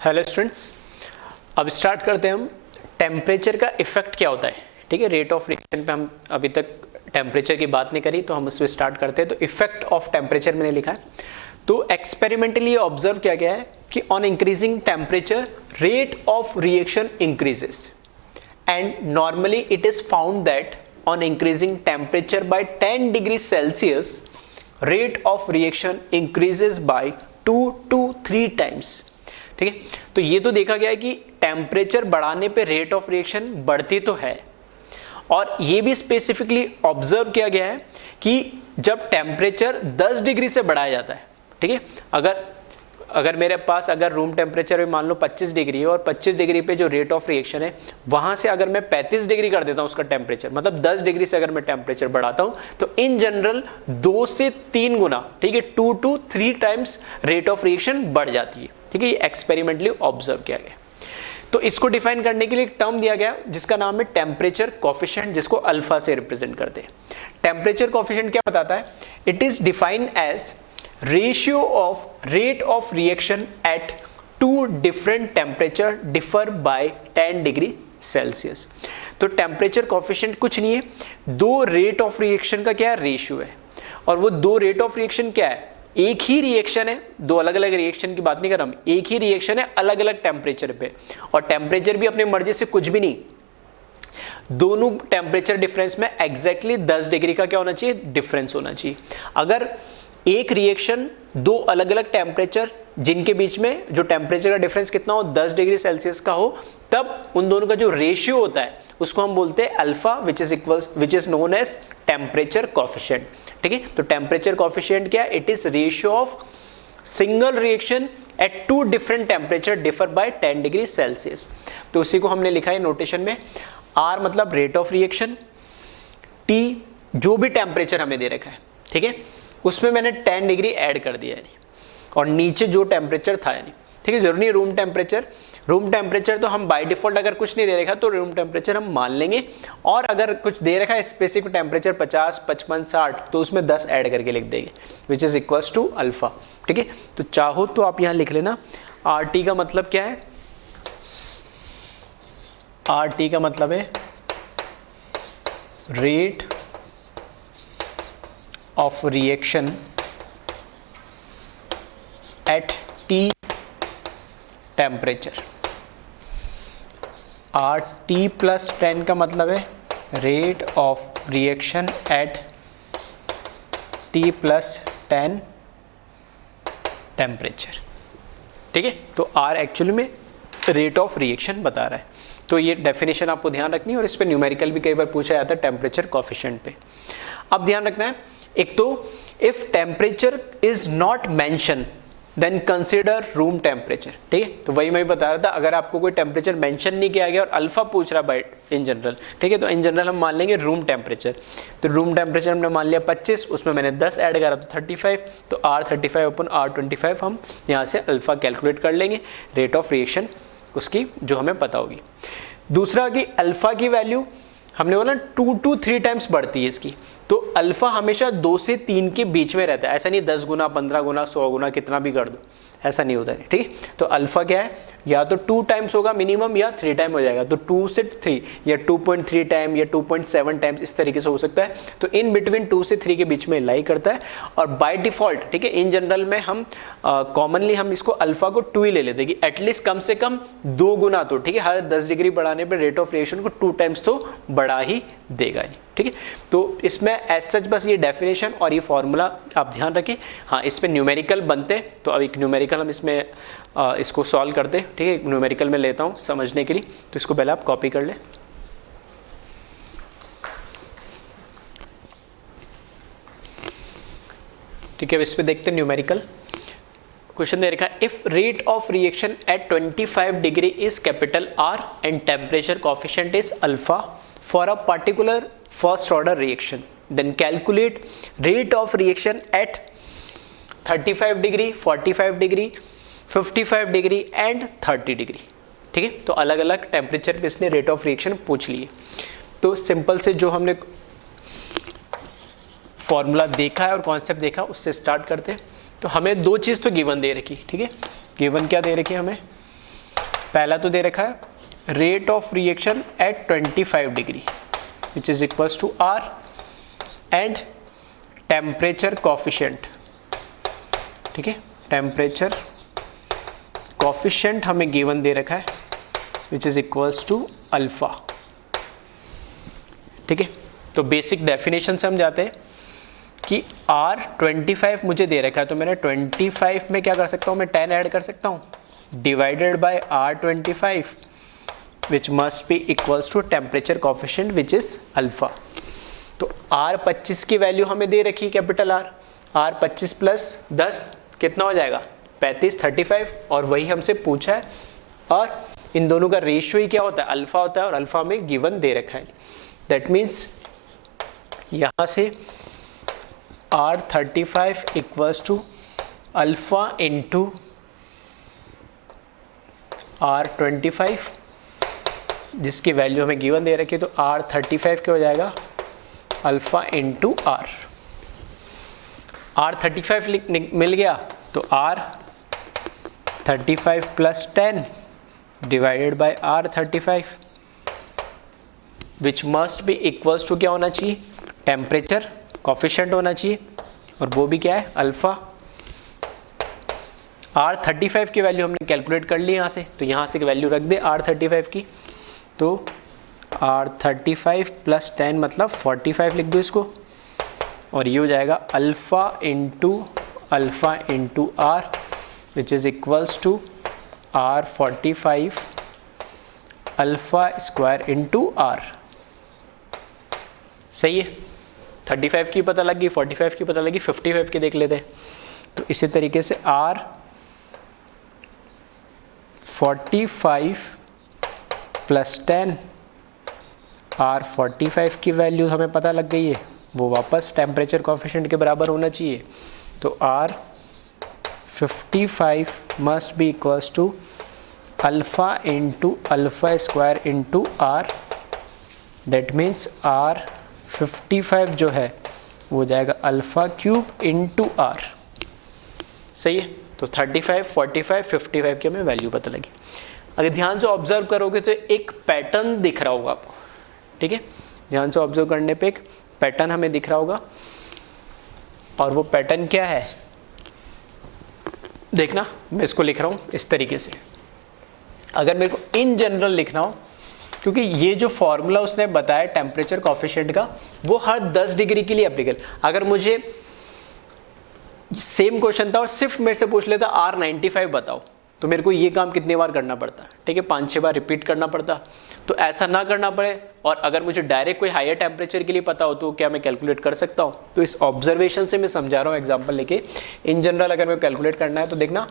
Hello students, अब start करते हैं हम टेम्परेचर का इफेक्ट क्या होता है। ठीक है, रेट ऑफ रिएक्शन पे हम अभी तक टेम्परेचर की बात नहीं करी, तो हम उसमें स्टार्ट करते हैं। तो इफेक्ट ऑफ टेम्परेचर मैंने लिखा है। तो एक्सपेरिमेंटली ऑब्जर्व किया गया है कि on increasing temperature rate of reaction increases and normally it is found that on increasing temperature by 10 degree Celsius rate of reaction increases by 2 to 3 times. ठीक है, तो ये तो देखा गया है कि टेम्परेचर बढ़ाने पे रेट ऑफ रिएक्शन बढ़ती तो है, और ये भी स्पेसिफिकली ऑब्जर्व किया गया है कि जब टेम्परेचर 10 डिग्री से बढ़ाया जाता है, ठीक है, अगर मेरे पास अगर रूम टेम्परेचर में मान लो 25 डिग्री है और 25 डिग्री पे जो रेट ऑफ रिएक्शन है वहां से अगर मैं 35 डिग्री कर देता हूं उसका टेम्परेचर, मतलब 10 डिग्री से अगर मैं टेम्परेचर बढ़ाता हूं तो इन जनरल 2 से 3 गुना, ठीक है, 2 to 3 times rate of reaction बढ़ जाती है। ठीक है, ये एक्सपेरिमेंटली ऑब्जर्व किया गया। तो इसको डिफाइन करने के लिए एक टर्म दिया गया जिसका नाम है टेम्परेचर कोफिशिएंट, जिसको अल्फा से रिप्रेजेंट करते हैं। टेम्परेचर कोफिशिएंट क्या बताता है? It is defined as ratio of rate of reaction at two different temperature differ by 10 degree Celsius. तो टेम्परेचर कोफिशिएंट कुछ नहीं है, दो रेट ऑफ रिएक्शन का क्या है, रेशियो है। और वो दो रेट ऑफ रिएक्शन क्या है? एक ही रिएक्शन है, दो अलग अलग रिएक्शन की बात नहीं कर रहा हूं, एक ही रिएक्शन है अलग अलग टेम्परेचर पे, और टेम्परेचर भी अपनी मर्जी से कुछ भी नहीं, दोनों टेम्परेचर डिफरेंस में एग्जैक्टली 10 डिग्री का क्या होना चाहिए, डिफरेंस होना चाहिए। अगर एक रिएक्शन दो अलग अलग टेम्परेचर जिनके बीच में जो टेम्परेचर का डिफरेंस कितना हो, 10 डिग्री सेल्सियस का हो, तब उन दोनों का जो रेशियो होता है उसको हम बोलते हैं alpha, which is known as temperature coefficient. ठीक है, तो टेम्परेचर कोफिशिएंट क्या है? It is ratio of single reaction at two different temperature differ by 10 degree Celsius. तो उसी को हमने लिखा है नोटेशन में, आर मतलब रेट ऑफ रिएक्शन, टी जो भी टेम्परेचर हमें दे रखा है, ठीक है, उसमें मैंने 10 डिग्री ऐड कर दिया है, और नीचे जो टेम्परेचर था यानी, ठीक है, जरूरी नहीं रूम टेम्परेचर तो हम बाय डिफॉल्ट अगर कुछ नहीं दे रखा तो रूम टेम्परेचर हम मान लेंगे, और अगर कुछ दे रखा है स्पेसिफिक टेम्परेचर 50, 55, 60 तो उसमें 10 ऐड करके लिख देंगे, which is equals to alpha. ठीक है, तो चाहो तो आप यहां लिख लेना, आर टी का मतलब क्या है? आर टी का मतलब है rate of reaction at T temperature. R T plus 10 का मतलब है rate of reaction at T plus 10 temperature. ठीक है, तो आर एक्चुअली में रेट ऑफ रिएक्शन बता रहा है। तो ये डेफिनेशन आपको ध्यान रखनी है, और इस पे न्यूमेरिकल भी कई बार पूछा जाता है टेम्परेचर कोफिशिएंट पे। अब ध्यान रखना है, एक तो if temperature is not mention then consider room temperature. ठीक है, तो वही मैं बता रहा था, अगर आपको कोई टेम्परेचर मेंशन नहीं किया गया और अल्फा पूछ रहा बाय इन जनरल, ठीक है, तो इन जनरल हम मान लेंगे रूम टेम्परेचर। तो रूम टेम्परेचर हमने मान लिया 25, उसमें मैंने 10 ऐड करा तो 35, तो R35 अपन R25 हम यहाँ से अल्फा कैलकुलेट कर लेंगे, रेट ऑफ रिएक्शन उसकी जो हमें पता होगी। दूसरा कि अल्फा की वैल्यू हमने बोला 2 to 3 टाइम्स बढ़ती है इसकी, तो अल्फा हमेशा 2 से 3 के बीच में रहता है, ऐसा नहीं 10 गुना, 15 गुना, 100 गुना, कितना भी कर दो, ऐसा नहीं होता है। ठीक है, तो अल्फा क्या है, या तो 2 टाइम्स होगा मिनिमम, या 3 टाइम हो जाएगा, तो 2 से 3 या 2.3 टाइम या 2.7 टाइम्स इस तरीके से हो सकता है। तो इन बिटवीन 2 से 3 के बीच में लाई करता है, और बाय डिफॉल्ट, ठीक है, इन जनरल में हम कॉमनली हम इसको अल्फा को 2 ही ले लेते हैं कि एटलीस्ट कम से कम 2 गुना तो, ठीक है, हर 10 डिग्री बढ़ाने पर रेट ऑफ रिएक्शन को 2 टाइम्स तो बढ़ा ही देगा। ठीक है, तो इसमें एज सच बस ये डेफिनेशन और ये फॉर्मूला आप ध्यान रखें। हाँ, इस पे न्यूमेरिकल बनते, तो अब एक न्यूमेरिकल हम इसमें इसको सॉल्व करते। ठीक है, न्यूमेरिकल में लेता हूँ समझने के लिए, तो इसको पहले आप कॉपी कर लें। ठीक है, इस पे देखते हैं न्यूमेरिकल। क्वेश्चन दे रखा है, if rate of reaction at 25 degree is capital R and temperature coefficient is alpha for a particular first order reaction, then calculate rate of reaction at 35 degree, 45 degree, 55 degree and 30 degree. ठीक है, तो अलग अलग temperature पे इसने rate of reaction पूछ लिए। तो सिंपल से जो हमने फॉर्मूला देखा है और कॉन्सेप्ट देखा उससे स्टार्ट करते हैं। तो हमें दो चीज़ तो गिवन दे रखी, ठीक है, गिवन क्या दे रखी है हमें, पहला तो दे रखा है rate of reaction at 25 degree which is equals to R and temperature coefficient. ठीक है, टेम्परेचर कोफिशिएंट हमें गिवन दे रखा है which is equals to alpha. ठीक है, तो बेसिक डेफिनेशन से हम जाते हैं कि R25 मुझे दे रखा है, तो मैंने 25 में क्या कर सकता हूँ, मैं 10 ऐड कर सकता हूँ divided by R25 which must be equals to temperature coefficient which is alpha. तो R25 की वैल्यू हमें दे रखी है कैपिटल R, R25 प्लस 10 कितना हो जाएगा 35, 35, और वही हमसे पूछा है, और इन दोनों का रेशियो ही क्या होता है, अल्फा होता है, और अल्फा में गिवन दे रखा है। दैट मीन्स यहाँ से R35 equals to alpha into R25 जिसकी वैल्यू हमें गिवन दे रखी है, तो R35 क्या हो जाएगा अल्फा इंटू R। R35 मिल गया तो R35 plus 10 divided by R35 which must be equals to क्या होना चाहिए, टेम्परेचर कोफिशिएंट होना चाहिए, और वो भी क्या है अल्फा। R35 की वैल्यू हमने कैलकुलेट कर ली यहाँ से, तो यहाँ से वैल्यू रख दे R35 की, तो R35 प्लस 10 मतलब 45 लिख दो इसको, और ये हो जाएगा alpha into R which is equals to R45 alpha square into R। सही है, 35 की पता लगी, 45 की पता लगी, 55 की देख लेते हैं। तो इसी तरीके से R45 प्लस 10 R45 की वैल्यू हमें पता लग गई है, वो वापस टेम्परेचर कोफिशिएंट के बराबर होना चाहिए, तो R55 must be equals to alpha into alpha square into R। That means R55 जो है वो जाएगा अल्फा क्यूब इंटू R। सही है, तो 35, 45, 55 की हमें वैल्यू पता लगी। अगर ध्यान से ऑब्जर्व करोगे तो एक पैटर्न दिख रहा होगा आपको। ठीक है, ध्यान से ऑब्जर्व करने पे एक पैटर्न हमें दिख रहा होगा, और वो पैटर्न क्या है देखना, मैं इसको लिख रहा हूँ इस तरीके से। अगर मेरे को इन जनरल लिखना हो, क्योंकि ये जो फॉर्मूला उसने बताया टेम्परेचर कोफिशिएंट का वो हर 10 डिग्री के लिए एप्लीकेबल। अगर मुझे सेम क्वेश्चन था और सिर्फ मेरे से पूछ लेता R95 बताओ, तो मेरे को ये काम कितने बार करना पड़ता, ठीक है, 5-6 बार रिपीट करना पड़ता। तो ऐसा ना करना पड़े, और अगर मुझे डायरेक्ट कोई हायर टेम्परेचर के लिए पता हो तो क्या मैं कैलकुलेट कर सकता हूँ। तो इस ऑब्जर्वेशन से मैं समझा रहा हूँ एग्जाम्पल लेके। इन जनरल अगर मैं कैलकुलेट करना है तो देखना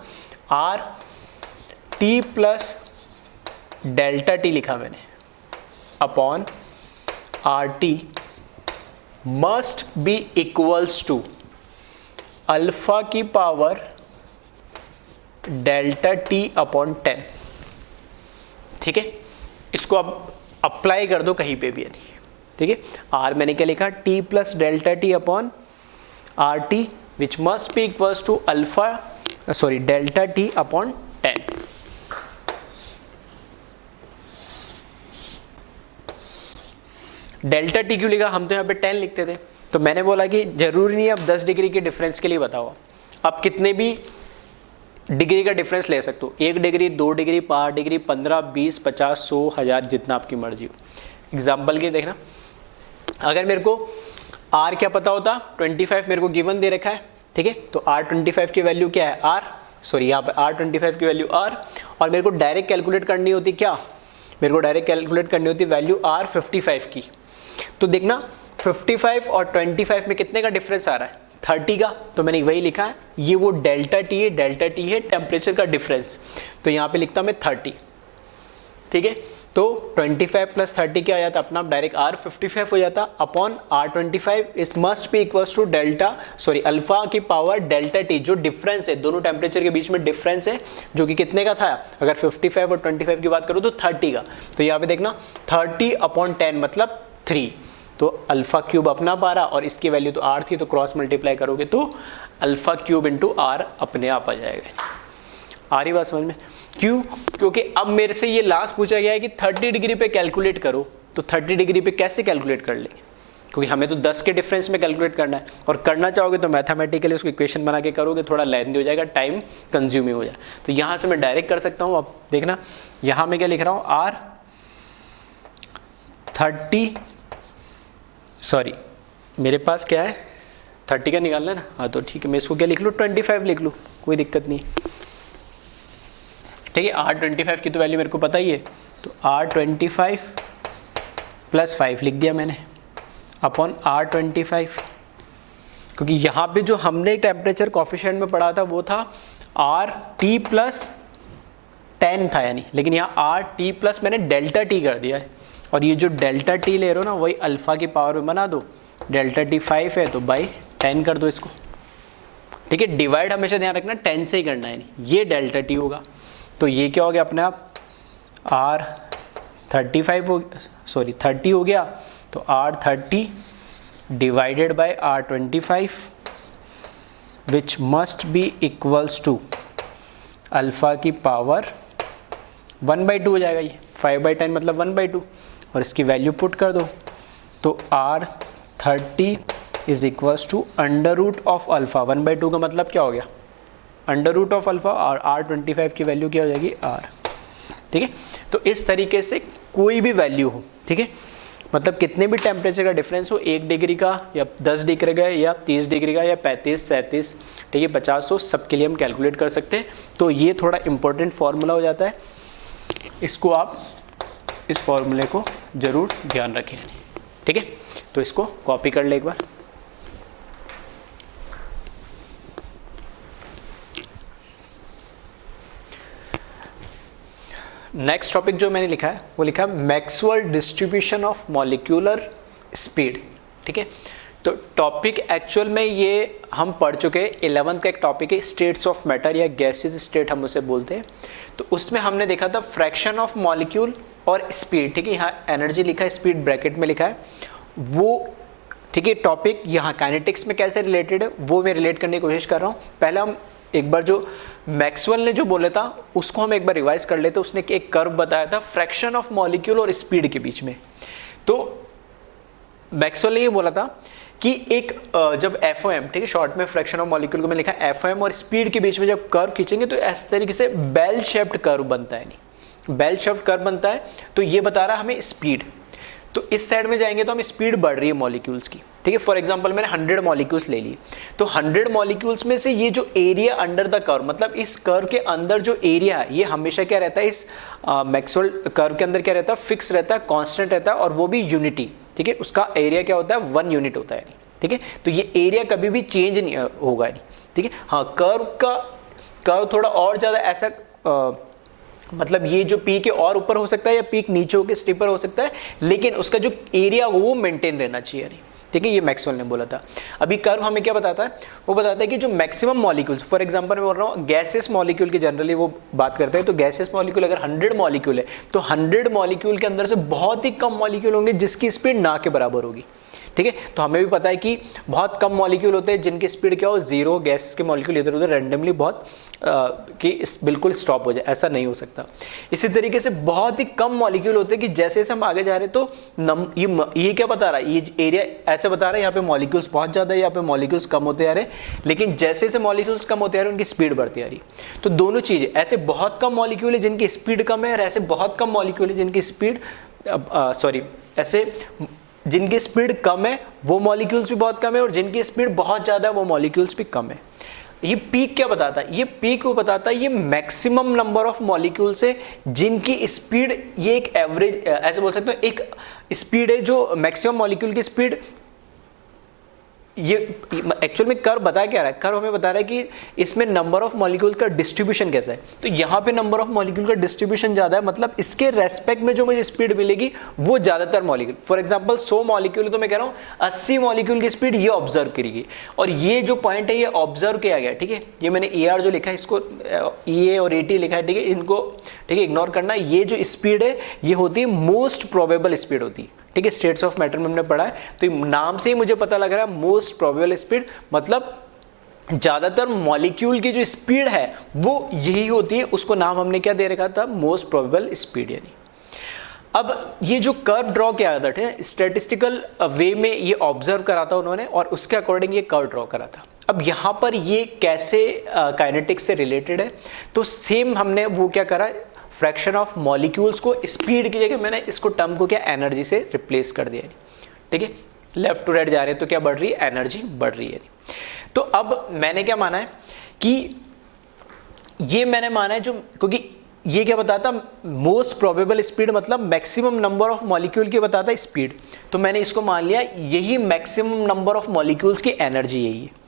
RT प्लस डेल्टा टी लिखा मैंने upon RT must be equals to alpha की पावर डेल्टा टी अपॉन 10। ठीक है, इसको अब अप्लाई कर दो कहीं पे भी, यानी ठीक है। R मैंने क्या लिखा, T plus delta T upon RT which must be equals to delta T upon 10। Delta T क्यों लिखा, हम तो यहाँ पे 10 लिखते थे, तो मैंने बोला कि जरूरी नहीं अब 10 डिग्री के डिफरेंस के लिए बताओ, आप कितने भी डिग्री का डिफरेंस ले सकते हो, 1 डिग्री, 2 डिग्री, 5 डिग्री, 15, 20, 50, 100, 1000, जितना आपकी मर्जी हो। एग्जाम्पल के देखना, अगर मेरे को R क्या पता होता, 25 मेरे को गिवन दे रखा है, ठीक है, तो R25 की वैल्यू क्या है, यहाँ पे R25 की वैल्यू R, और मेरे को डायरेक्ट कैलकुलेट करनी होती क्या, मेरे को डायरेक्ट कैलकुलेट करनी होती वैल्यू R55 की। तो देखना 55 और 25 में कितने का डिफरेंस आ रहा है, 30 का, तो मैंने वही लिखा है, ये वो डेल्टा टी है, डेल्टा टी है टेम्परेचर का डिफरेंस, तो यहाँ पे लिखता मैं 30। ठीक है, तो 25 प्लस 30 क्या आ जाता, अपना डायरेक्ट R55 हो जाता upon R25 is must be equals to alpha की पावर डेल्टा टी, जो डिफरेंस है दोनों टेम्परेचर के बीच में डिफरेंस है, जो कि कितने का था, अगर 55 और 25 की बात करूँ तो 30 का, तो यहाँ पे देखना 30 अपॉन 10 मतलब 3, तो अल्फा क्यूब अपना पारा, और इसकी वैल्यू तो R थी, तो क्रॉस मल्टीप्लाई करोगे तो अल्फा क्यूब इंटू R अपने आप आ जाएगा। आ रही बात समझ में? क्यों? क्योंकि अब मेरे से ये लास्ट पूछा गया है कि 30 डिग्री पे कैलकुलेट करो, तो 30 डिग्री पे कैसे कैलकुलेट कर लेंगे, क्योंकि हमें तो 10 के डिफरेंस में कैलकुलेट करना है, और करना चाहोगे तो मैथमेटिकली उसको इक्वेशन बना के करोगे, थोड़ा लेंथी हो जाएगा, टाइम कंज्यूमिंग हो जाए। तो यहाँ से मैं डायरेक्ट कर सकता हूँ। अब देखना यहाँ मैं क्या लिख रहा हूँ, मेरे पास क्या है 30 का निकालना है ना, हाँ तो ठीक है, मैं इसको क्या लिख लूँ 25 लिख लूँ, कोई दिक्कत नहीं। ठीक है, R25 की तो वैल्यू मेरे को पता ही है, तो R25 + 5 लिख दिया मैंने अपॉन R25, क्योंकि यहाँ पे जो हमने टेम्परेचर कॉफिशिएंट में पढ़ा था वो था RT + 10 था यानी, लेकिन यहाँ RT + मैंने डेल्टा T कर दिया है, और ये जो डेल्टा T ले रहे हो ना वही अल्फा की पावर में बना दो, डेल्टा T 5 है तो बाई 10 कर दो इसको। ठीक है, डिवाइड हमेशा ध्यान रखना 10 से ही करना है, ये डेल्टा T होगा, तो ये क्या हो गया अपने आप R30 हो गया, तो R30 divided by R25 which must be equals to alpha की पावर 1/2 हो जाएगा, ये 5/10 मतलब 1/2, और इसकी वैल्यू पुट कर दो, तो R30 is equals to under root of alpha, 1/2 का मतलब क्या हो गया अंडर रूट ऑफ अल्फा, और R25 की वैल्यू क्या हो जाएगी R। ठीक है, तो इस तरीके से कोई भी वैल्यू हो, ठीक है, मतलब कितने भी टेम्परेचर का डिफरेंस हो, 1 डिग्री का या 10 डिग्री का या 30 डिग्री का या 35, 37, ठीक है 50 हो, सबके लिए हम कैलकुलेट कर सकते हैं। तो ये थोड़ा इंपॉर्टेंट फार्मूला हो जाता है, इसको आप इस फार्मूले को जरूर ध्यान रखें। ठीक है, तो इसको कॉपी कर ले एक बार। नेक्स्ट टॉपिक जो मैंने लिखा है वो लिखा है Maxwell distribution of molecular speed. ठीक है, तो टॉपिक एक्चुअल में ये हम पढ़ चुके हैं, 11th का एक टॉपिक है स्टेट्स ऑफ मैटर या गैसेस स्टेट हम उसे बोलते हैं। तो उसमें हमने देखा था फ्रैक्शन ऑफ मॉलिक्यूल और स्पीड। ठीक है, यहाँ एनर्जी लिखा है, स्पीड ब्रैकेट में लिखा है वो। ठीक है, टॉपिक यहाँ काइनेटिक्स में कैसे रिलेटेड है वो मैं रिलेट करने की कोशिश कर रहा हूँ। पहले हम एक बार जो मैक्सवेल ने जो बोला था उसको हम एक बार रिवाइज कर लेते। उसने एक कर्व बताया था फ्रैक्शन ऑफ मॉलिक्यूल और स्पीड के बीच में। तो मैक्सवेल ने ये बोला था कि एक जब FOM, ठीक है, शॉर्ट में फ्रैक्शन ऑफ मॉलिक्यूल को मैं लिखा FOM और स्पीड के बीच में जब कर्व खींचेंगे तो इस तरीके से बेल शेप्ड कर्व बनता है। नहीं, बेल शेप्ड कर्व बनता है, तो ये बता रहा है हमें स्पीड। तो इस साइड में जाएंगे तो हम स्पीड बढ़ रही है मॉलिक्यूल्स की। ठीक है, फॉर एग्जांपल मैंने 100 मॉलिक्यूल्स ले लिए, तो 100 मॉलिक्यूल्स में से ये जो एरिया अंडर द कर्व, मतलब इस कर्व के अंदर जो एरिया है ये हमेशा क्या रहता है, इस मैक्सवेल कर्व के अंदर क्या रहता है, फिक्स रहता है, कांस्टेंट रहता है, और वो भी यूनिटी। ठीक है, उसका एरिया क्या होता है 1 यूनिट होता है। ठीक है, तो ये एरिया कभी भी चेंज नहीं होगा। नहीं, ठीक है, हाँ कर्व थोड़ा और ज्यादा ऐसा मतलब ये जो पीक है और ऊपर हो सकता है या पीक नीचे होकर स्टीपर हो सकता है, लेकिन उसका जो एरिया वो मेंटेन रहना चाहिए। ठीक है, ये मैक्सवेल ने बोला था। अभी कर्व हमें क्या बताता है, वो बताता है कि जो मैक्सिमम मॉलिक्यूल्स, फॉर एग्जांपल मैं बोल रहा हूँ गैसेस मॉलिक्यूल की जनरली वो बात करते हैं, तो गैसेस मॉलिक्यूल अगर 100 मॉलिक्यूल है तो 100 मॉलिक्यूल के अंदर से बहुत ही कम मॉलिक्यूल होंगे जिसकी स्पीड ना के बराबर होगी। ठीक है, तो हमें भी पता है कि बहुत कम मॉलिक्यूल होते हैं जिनकी स्पीड क्या हो 0, गैस के मॉलिक्यूल इधर उधर रैंडमली बहुत कि बिल्कुल स्टॉप हो जाए, ऐसा नहीं हो सकता। इसी तरीके से बहुत ही कम मॉलिक्यूल होते हैं कि जैसे जैसे हम आगे जा रहे हैं तो ये क्या बता रहा है, ये एरिया ऐसे बता रहा है यहाँ पे मॉलिक्यूल्स बहुत ज़्यादा है, यहाँ पे मॉलिक्यूल्स कम होते जा रहे हैं, लेकिन जैसे जैसे मॉलिक्यूल्स कम होते जा रहे हैं उनकी स्पीड बढ़ती आ रही। तो दोनों चीज़ें, ऐसे बहुत कम मॉलिक्यूल है जिनकी स्पीड कम है, और ऐसे बहुत कम मॉलिक्यूल है जिनकी स्पीड ऐसे जिनकी स्पीड कम है वो मॉलिक्यूल्स भी बहुत कम है, और जिनकी स्पीड बहुत ज़्यादा है वो मॉलिक्यूल्स भी कम है। ये पीक क्या बताता है, ये पीक वो बताता है ये मैक्सिमम नंबर ऑफ मॉलिक्यूल्स है जिनकी स्पीड, ये एक एवरेज ऐसे बोल सकते हो, एक स्पीड है जो मैक्सिमम मॉलिक्यूल की स्पीड। ये एक्चुअल में कर्व बता क्या रहा है, कर्व हमें बता रहा है कि इसमें नंबर ऑफ मॉलिक्यूल का डिस्ट्रीब्यूशन कैसा है। तो यहाँ पे नंबर ऑफ मॉलिक्यूल का डिस्ट्रीब्यूशन ज्यादा है, मतलब इसके रेस्पेक्ट में जो मुझे स्पीड मिलेगी वो ज्यादातर मॉलिक्यूल, फॉर एग्जांपल 100 मॉलिक्यूल तो मैं कह रहा हूँ 80 मॉलिक्यूल की स्पीड ये ऑब्जर्व करेगी, और ये जो पॉइंट है ये ऑब्जर्व किया गया। ठीक है, ये मैंने ER जो लिखा है इसको EA और AT लिखा है, ठीक है, इनको ठीक है इग्नोर करना। ये जो स्पीड है ये होती है मोस्ट प्रोबेबल स्पीड होती है। ठीक है, स्टेट्स ऑफ मैटर में हमने पढ़ा है, तो नाम से ही मुझे पता लग रहा है मोस्ट प्रोबेबल स्पीड, मतलब ज़्यादातर मॉलिक्यूल की जो स्पीड है वो यही होती है, उसको नाम हमने क्या दे रखा था, मोस्ट प्रोबेबल स्पीड। यानी अब ये जो कर्व ड्रॉ किया था, ठीक है, स्टैटिस्टिकल वे में ये ऑब्जर्व करा था उन्होंने और उसके अकॉर्डिंग ये कर्व ड्रॉ करा था। अब यहाँ पर ये कैसे काइनेटिक्स से रिलेटेड है, तो सेम हमने वो क्या करा, फ्रैक्शन ऑफ मॉलिक्यूल्स को स्पीड की जगह मैंने इसको टर्म को क्या एनर्जी से रिप्लेस कर दिया। ठीक है, लेफ्ट टू राइट जा रहे हैं तो क्या बढ़ रही है, एनर्जी बढ़ रही है। तो अब मैंने क्या माना है कि ये मैंने माना है जो, क्योंकि ये क्या बताता, मोस्ट प्रोबेबल स्पीड मतलब मैक्सिमम नंबर ऑफ मॉलिक्यूल की बताता है स्पीड, तो मैंने इसको मान लिया यही मैक्सिमम नंबर ऑफ मॉलिक्यूल्स की एनर्जी यही है।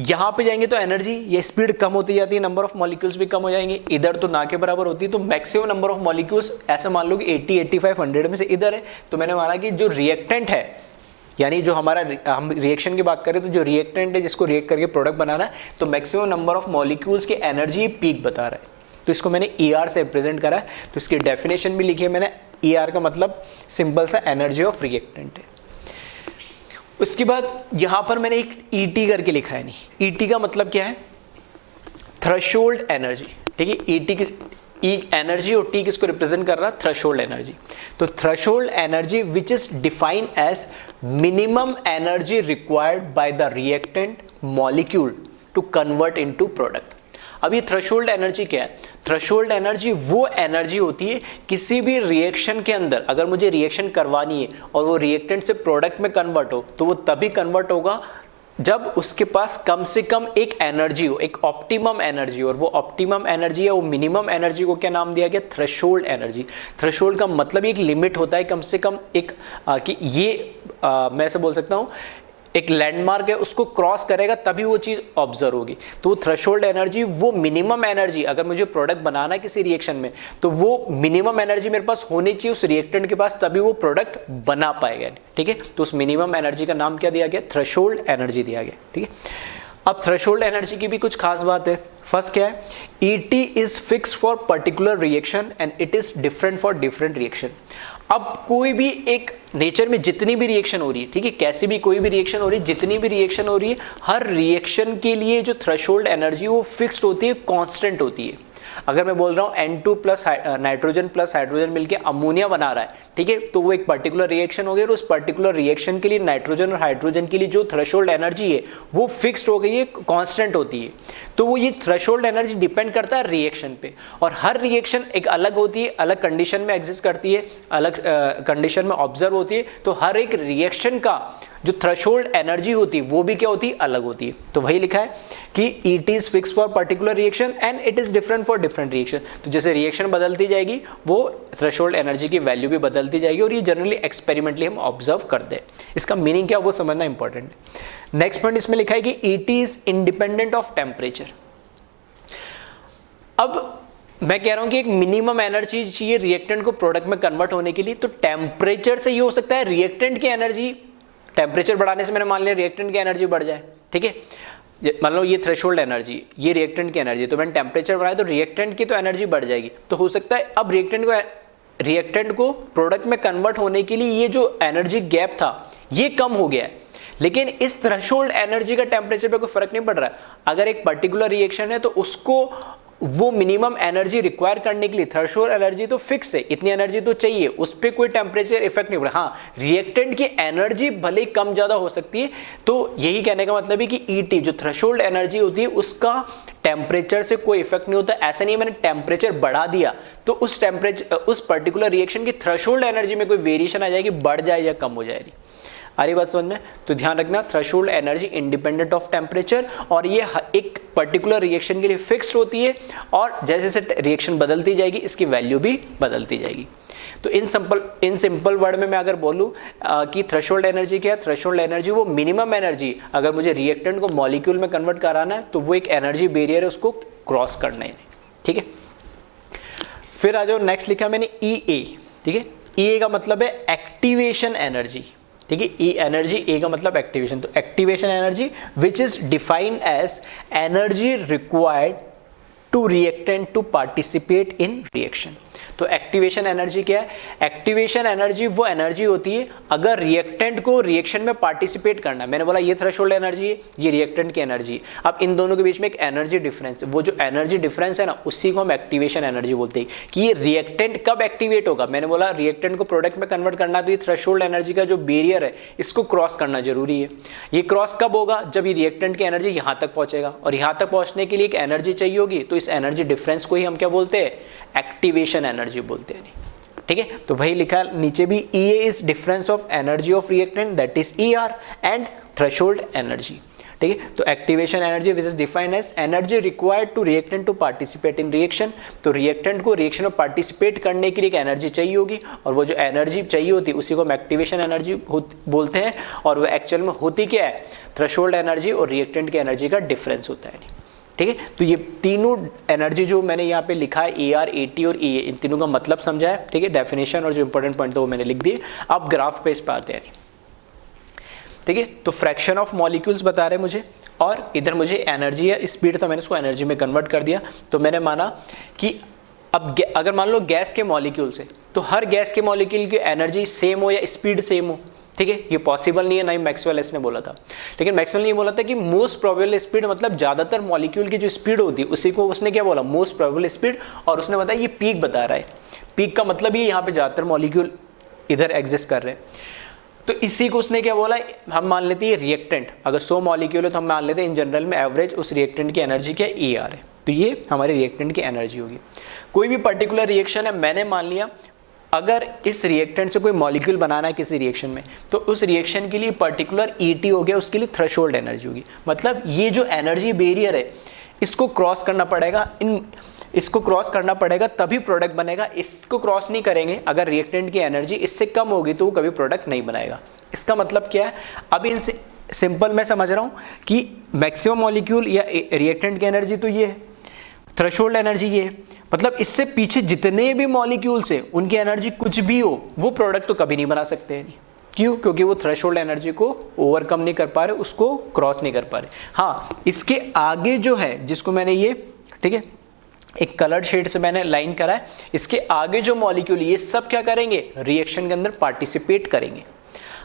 यहाँ पे जाएंगे तो एनर्जी, ये स्पीड कम होती जाती है, नंबर ऑफ मॉलिक्यूल्स भी कम हो जाएंगे, इधर तो ना के बराबर होती है, तो मैक्सिमम नंबर ऑफ मॉलिक्यूल्स ऐसे मान लो कि 80, 85, 100 में से इधर है। तो मैंने माना कि जो रिएक्टेंट है, यानी जो हमारा, हम रिएक्शन की बात करें तो जो रिएक्टेंट है जिसको रिएक्ट करके प्रोडक्ट बनाना है, तो मैक्सिमम नंबर ऑफ मॉलिक्यूल्स की एनर्जी पीक बता रहा है, तो इसको मैंने ER से रिप्रेजेंट करा है। तो इसकी डेफिनेशन भी लिखी है मैंने, ER का मतलब सिंपल सा एनर्जी ऑफ रिएक्टेंट है। उसके बाद यहां पर मैंने एक ET करके लिखा है, नहीं ET का मतलब क्या है, थ्रेशोल्ड एनर्जी। ठीक है, ET की एनर्जी और T किसको रिप्रेजेंट कर रहा है, थ्रेशोल्ड एनर्जी। तो threshold energy which is defined as minimum energy required by the reactant molecule to convert into product. अब ये थ्रेशोल्ड एनर्जी क्या है, थ्रेशोल्ड एनर्जी वो एनर्जी होती है किसी भी रिएक्शन के अंदर, अगर मुझे रिएक्शन करवानी है और वो रिएक्टेंट से प्रोडक्ट में कन्वर्ट हो, तो वो तभी कन्वर्ट होगा जब उसके पास कम से कम एक एनर्जी हो, एक ऑप्टिमम एनर्जी हो, और वो ऑप्टिमम एनर्जी है, वो मिनिमम एनर्जी को क्या नाम दिया गया, थ्रेशोल्ड एनर्जी। थ्रेशोल्ड का मतलब एक लिमिट होता है, कम से कम एक कि ये मैं ऐसे बोल सकता हूँ एक लैंडमार्क है, उसको क्रॉस करेगा तभी वो चीज़ ऑब्जर्व होगी। तो वो थ्रेशोल्ड एनर्जी, वो मिनिमम एनर्जी, अगर मुझे प्रोडक्ट बनाना है किसी रिएक्शन में, तो वो मिनिमम एनर्जी मेरे पास होनी चाहिए उस रिएक्टेंट के पास, तभी वो प्रोडक्ट बना पाएगा। ठीक है, तो उस मिनिमम एनर्जी का नाम क्या दिया गया, थ्रेशोल्ड एनर्जी दिया गया। ठीक है, अब थ्रेशोल्ड एनर्जी की भी कुछ खास बात है। फर्स्ट क्या है, ET is fix for particular reaction and it is different for different reaction. अब कोई भी एक नेचर में जितनी भी रिएक्शन हो रही है, ठीक है, कैसी भी कोई भी रिएक्शन हो रही है, जितनी भी रिएक्शन हो रही है, हर रिएक्शन के लिए जो थ्रेशोल्ड एनर्जी वो फिक्स्ड होती है, कांस्टेंट होती है। अगर मैं बोल रहा हूँ N2 plus nitrogen plus hydrogen मिलके अमोनिया बना रहा है, ठीक है, तो वो एक पर्टिकुलर रिएक्शन हो गई, और उस पर्टिकुलर रिएक्शन के लिए नाइट्रोजन और हाइड्रोजन के लिए जो थ्रेशोल्ड एनर्जी है वो फिक्स्ड हो गई है, कांस्टेंट होती है। तो वो ये थ्रेशोल्ड एनर्जी डिपेंड करता है रिएक्शन पे, और हर रिएक्शन एक अलग होती है, अलग कंडीशन में एग्जिस्ट करती है, अलग कंडीशन में ऑब्जर्व होती है। तो हर एक रिएक्शन का जो थ्रेशोल्ड एनर्जी होती है वो भी क्या होती है, अलग होती है। तो वही लिखा है कि ET is fix for particular reaction and it is different for different reaction. तो जैसे रिएक्शन बदलती जाएगी वो थ्रेशोल्ड एनर्जी की वैल्यू भी बदलती जाएगी, और ये जनरली एक्सपेरिमेंटली हम ऑब्जर्व करते हैं। इसका मीनिंग क्या वो समझना इंपॉर्टेंट है। नेक्स्ट पॉइंट इसमें लिखा है कि ET is independent of temperature. अब मैं कह रहा हूं कि एक मिनिमम एनर्जी चाहिए रिएक्टेंट को प्रोडक्ट में कन्वर्ट होने के लिए, तो टेम्परेचर से ये हो सकता है रिएक्टेंट की एनर्जी, टेम्परेचर बढ़ाने से मैंने मान लिया रिएक्टेंट की एनर्जी बढ़ जाए। ठीक है, मान लो ये थ्रेशोल्ड एनर्जी, ये रिएक्टेंट की एनर्जी, तो मैंने टेम्परेचर बढ़ाया तो रिएक्टेंट की तो एनर्जी बढ़ जाएगी। तो हो सकता है अब रिएक्टेंट को प्रोडक्ट में कन्वर्ट होने के लिए ये जो एनर्जी गैप था ये कम हो गया है, लेकिन इस थ्रेशोल्ड एनर्जी का टेम्परेचर पे कोई फर्क नहीं पड़ रहा है। अगर एक पर्टिकुलर रिएक्शन है तो उसको वो मिनिमम एनर्जी रिक्वायर करने के लिए थ्रेशोल्ड एनर्जी तो फिक्स है, इतनी एनर्जी तो चाहिए, उस पर कोई टेम्परेचर इफेक्ट नहीं पड़ा। हाँ, रिएक्टेंट की एनर्जी भले कम ज़्यादा हो सकती है। तो यही कहने का मतलब है कि ET जो थ्रेशोल्ड एनर्जी होती है उसका टेम्परेचर से कोई इफेक्ट नहीं होता। ऐसा नहीं है मैंने टेम्परेचर बढ़ा दिया तो उस टेम्परेचर, उस पर्टिकुलर रिएक्शन की थ्रेशोल्ड एनर्जी में कोई वेरिएशन आ जाएगी, बढ़ जाए या कम हो जाएगी। आ रही बात समझ में? तो ध्यान रखना, threshold energy independent of temperature, और ये एक पर्टिकुलर रिएक्शन के लिए फिक्स्ड होती है, और जैसे जैसे रिएक्शन बदलती जाएगी इसकी वैल्यू भी बदलती जाएगी। तो इन सिंपल वर्ड में मैं अगर बोलूँ कि थ्रेशोल्ड एनर्जी क्या है, थ्रेशोल्ड एनर्जी वो मिनिमम एनर्जी, अगर मुझे रिएक्टेंट को मॉलिक्यूल में कन्वर्ट कराना है तो वो एक एनर्जी बैरियर है, उसको क्रॉस करना है। ठीक है, फिर आ जाओ, नेक्स्ट लिखा मैंने EA। ठीक है, EA का मतलब है एक्टिवेशन एनर्जी। ठीक है, E एनर्जी, A का मतलब एक्टिवेशन। तो activation energy which is defined as energy required to reactant to participate in reaction. तो एक्टिवेशन एनर्जी क्या है? एक्टिवेशन एनर्जी वो एनर्जी होती है अगर रिएक्टेंट को रिएक्शन में पार्टिसिपेट करना। मैंने बोला ये थ्रेशोल्ड एनर्जी है, ये रिएक्टेंट की एनर्जी है। अब इन दोनों के बीच में एक एनर्जी डिफरेंस, वो जो एनर्जी डिफरेंस है ना, उसी को हम एक्टिवेशन एनर्जी बोलते हैं कि ये रिएक्टेंट कब एक्टिवेट होगा। मैंने बोला रिएक्टेंट को प्रोडक्ट में कन्वर्ट करना, तो ये थ्रेशोल्ड एनर्जी का जो बैरियर है इसको क्रॉस करना जरूरी है। ये क्रॉस कब होगा? जब ये रिएक्टेंट की एनर्जी यहां तक पहुंचेगा, और यहां तक पहुंचने के लिए एक एनर्जी चाहिए होगी, तो इस एनर्जी डिफरेंस को ही हम क्या बोलते हैं? एक्टिवेशन एनर्जी बोलते हैं। ठीक है, तो वही लिखा नीचे भी, EA is difference of energy of reactant that is ER and threshold energy. ठीक है, तो activation energy which is defined as energy required to reactant to participate in reaction. तो रिएक्टेंट को रिएक्शन में पार्टिसिपेट करने के लिए एक एनर्जी चाहिए होगी, और वो जो एनर्जी चाहिए होती है उसी को हम एक्टिवेशन एनर्जी बोलते हैं। और वो एक्चुअल में होती क्या है? थ्रेशोल्ड एनर्जी और रिएक्टेंट की एनर्जी का डिफरेंस होता है। ठीक है, तो ये तीनों एनर्जी जो मैंने यहाँ पे लिखा है AR, AT और EA, इन तीनों का मतलब समझा है। ठीक है, डेफिनेशन और जो इंपॉर्टेंट पॉइंट था वो मैंने लिख दिए। अब ग्राफ पे इस पे आते हैं। ठीक है, तो फ्रैक्शन ऑफ मॉलिक्यूल्स बता रहे मुझे, और इधर मुझे एनर्जी या स्पीड था, मैंने उसको एनर्जी में कन्वर्ट कर दिया। तो मैंने माना कि अब अगर मान लो गैस के मॉलिक्यूल से, तो हर गैस के मॉलिक्यूल की एनर्जी सेम हो या स्पीड सेम हो। ठीक है, ये पॉसिबल नहीं है, ना ही मैक्सवेल ने बोला था। लेकिन मैक्सवेल ने ये बोला था कि मोस्ट प्रोबेबल स्पीड, मतलब ज्यादातर मॉलिक्यूल की जो स्पीड होती है उसी को उसने क्या बोला? Most probable speed. और उसने बताया ये पीक बता रहा है। पीक का मतलब ये यहाँ पे ज्यादातर मॉलिक्यूल इधर एग्जिस्ट कर रहे हैं। तो इसी को उसने क्या बोला? हम मान लेते हैं रिएक्टेंट, अगर 100 मॉलिक्यूल है तो हम मान लेते हैं इन जनरल में एवरेज उस रिएक्टेंट की एनर्जी क्या ER है। तो ये हमारी रिएक्टेंट की एनर्जी होगी। कोई भी पर्टिकुलर रिएक्शन है, मैंने मान लिया अगर इस रिएक्टेंट से कोई मॉलिक्यूल बनाना है किसी रिएक्शन में, तो उस रिएक्शन के लिए पर्टिकुलर ET हो गया, उसके लिए थ्रेशोल्ड एनर्जी होगी। मतलब ये जो एनर्जी बैरियर है इसको क्रॉस करना पड़ेगा, इसको क्रॉस करना पड़ेगा तभी प्रोडक्ट बनेगा। इसको क्रॉस नहीं करेंगे, अगर रिएक्टेंट की एनर्जी इससे कम होगी तो वो कभी प्रोडक्ट नहीं बनाएगा। इसका मतलब क्या है? अब इनसे सिंपल मैं समझ रहा हूं कि मैक्सिमम मॉलिक्यूल या रिएक्टेंट की एनर्जी तो ये है, थ्रेशोल्ड एनर्जी ये है। मतलब इससे पीछे जितने भी मॉलिक्यूल्स हैं उनकी एनर्जी कुछ भी हो, वो प्रोडक्ट तो कभी नहीं बना सकते हैं। क्यों? क्योंकि वो थ्रेशोल्ड एनर्जी को ओवरकम नहीं कर पा रहे, उसको क्रॉस नहीं कर पा रहे। हाँ, इसके आगे जो है जिसको मैंने ये, ठीक है, एक कलर्ड शेड से मैंने लाइन करा है, इसके आगे जो मॉलिक्यूल ये सब क्या करेंगे? रिएक्शन के अंदर पार्टिसिपेट करेंगे।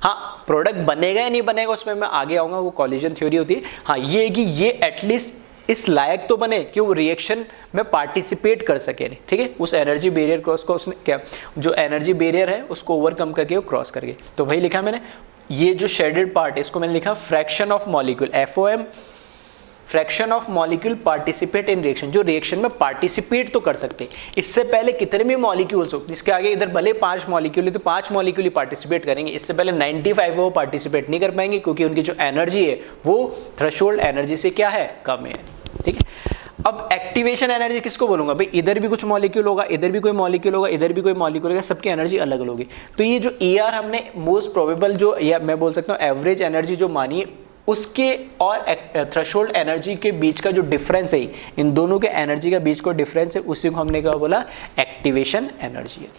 हाँ, प्रोडक्ट बनेगा या नहीं बनेगा उसमें मैं आगे आऊंगा, वो कॉलिजन थ्योरी होती है। हाँ, ये है कि ये एटलीस्ट इस लायक तो बने कि वो रिएक्शन में पार्टिसिपेट कर सके। ठीक है, उस एनर्जी बैरियर क्रॉस को उसने क्या, जो एनर्जी बैरियर है उसको ओवरकम करके वो क्रॉस करके। तो वही लिखा मैंने, ये जो शेडेड पार्ट है इसको मैंने लिखा fraction of molecule, FOM, fraction of molecule participate in reaction, जो रिएक्शन में पार्टिसिपेट तो कर सकते हैं। इससे पहले कितने भी मॉलिक्यूल्स हो, जिसके आगे इधर भले 5 मॉलिक्यूल है तो 5 मॉलिक्यूल ही पार्टिसिपेट करेंगे। इससे पहले 95 वो पार्टिसिपेट नहीं कर पाएंगे, क्योंकि उनकी जो एनर्जी है वो थ्रेशोल्ड एनर्जी से क्या है? कम है। ठीक है, अब एक्टिवेशन एनर्जी किसको बोलूंगा? भाई इधर भी कुछ मॉलिक्यूल होगा, इधर भी कोई मॉलिक्यूल होगा, इधर भी कोई मॉलिक्यूल होगा, सबकी एनर्जी अलग अलग होगी। तो ये जो ER हमने मोस्ट प्रोबेबल जो, या मैं बोल सकता हूँ एवरेज एनर्जी जो मानी है, उसके और थ्रेशोल्ड एनर्जी के बीच का जो डिफरेंस है, इन दोनों के एनर्जी का बीच को डिफरेंस है, उसी को हमने क्या बोला? एक्टिवेशन एनर्जी है।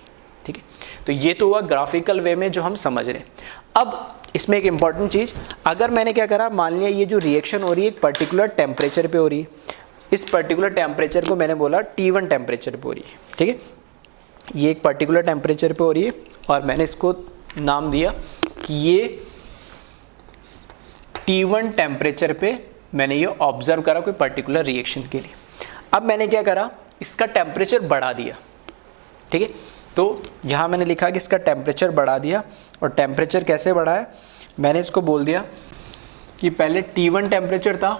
ठीक है, तो ये तो हुआ ग्राफिकल वे में जो हम समझ रहे हैं। अब इसमें एक इंपॉर्टेंट चीज, अगर मैंने क्या करा, मान लिया ये जो रिएक्शन हो रही है एक पर्टिकुलर टेम्परेचर पे हो रही है, इस पर्टिकुलर टेम्परेचर को मैंने बोला T1 टेम्परेचर पे हो रही है। ठीक है, ये एक पर्टिकुलर टेम्परेचर पे हो रही है और मैंने इसको नाम दिया कि ये T1 टेम्परेचर पे मैंने ये ऑब्जर्व करा कोई पर्टिकुलर रिएक्शन के लिए। अब मैंने क्या करा, इसका टेम्परेचर बढ़ा दिया। ठीक है, तो यहाँ मैंने लिखा कि इसका टेम्परेचर बढ़ा दिया, और टेम्परेचर कैसे बढ़ाया? मैंने इसको बोल दिया कि पहले T1 टेम्परेचर था,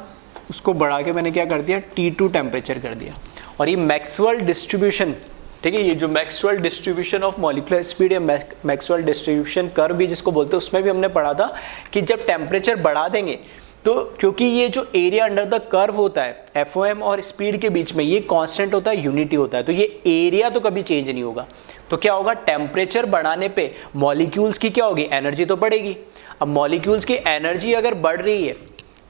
उसको बढ़ा के मैंने क्या कर दिया? T2 टेम्परेचर कर दिया। और ये मैक्सवेल डिस्ट्रीब्यूशन, ठीक है, ये जो Maxwell distribution of molecular speed या मैक्सवेल डिस्ट्रीब्यूशन कर्व भी जिसको बोलते हैं, उसमें भी हमने पढ़ा था कि जब टेम्परेचर बढ़ा देंगे तो क्योंकि ये जो एरिया अंडर द कर्व होता है FOM और स्पीड के बीच में, ये कांस्टेंट होता है, यूनिटी होता है, तो ये एरिया तो कभी चेंज नहीं होगा। तो क्या होगा? टेम्परेचर बढ़ाने पे मॉलिक्यूल्स की क्या होगी? एनर्जी तो बढ़ेगी। अब मॉलिक्यूल्स की एनर्जी अगर बढ़ रही है,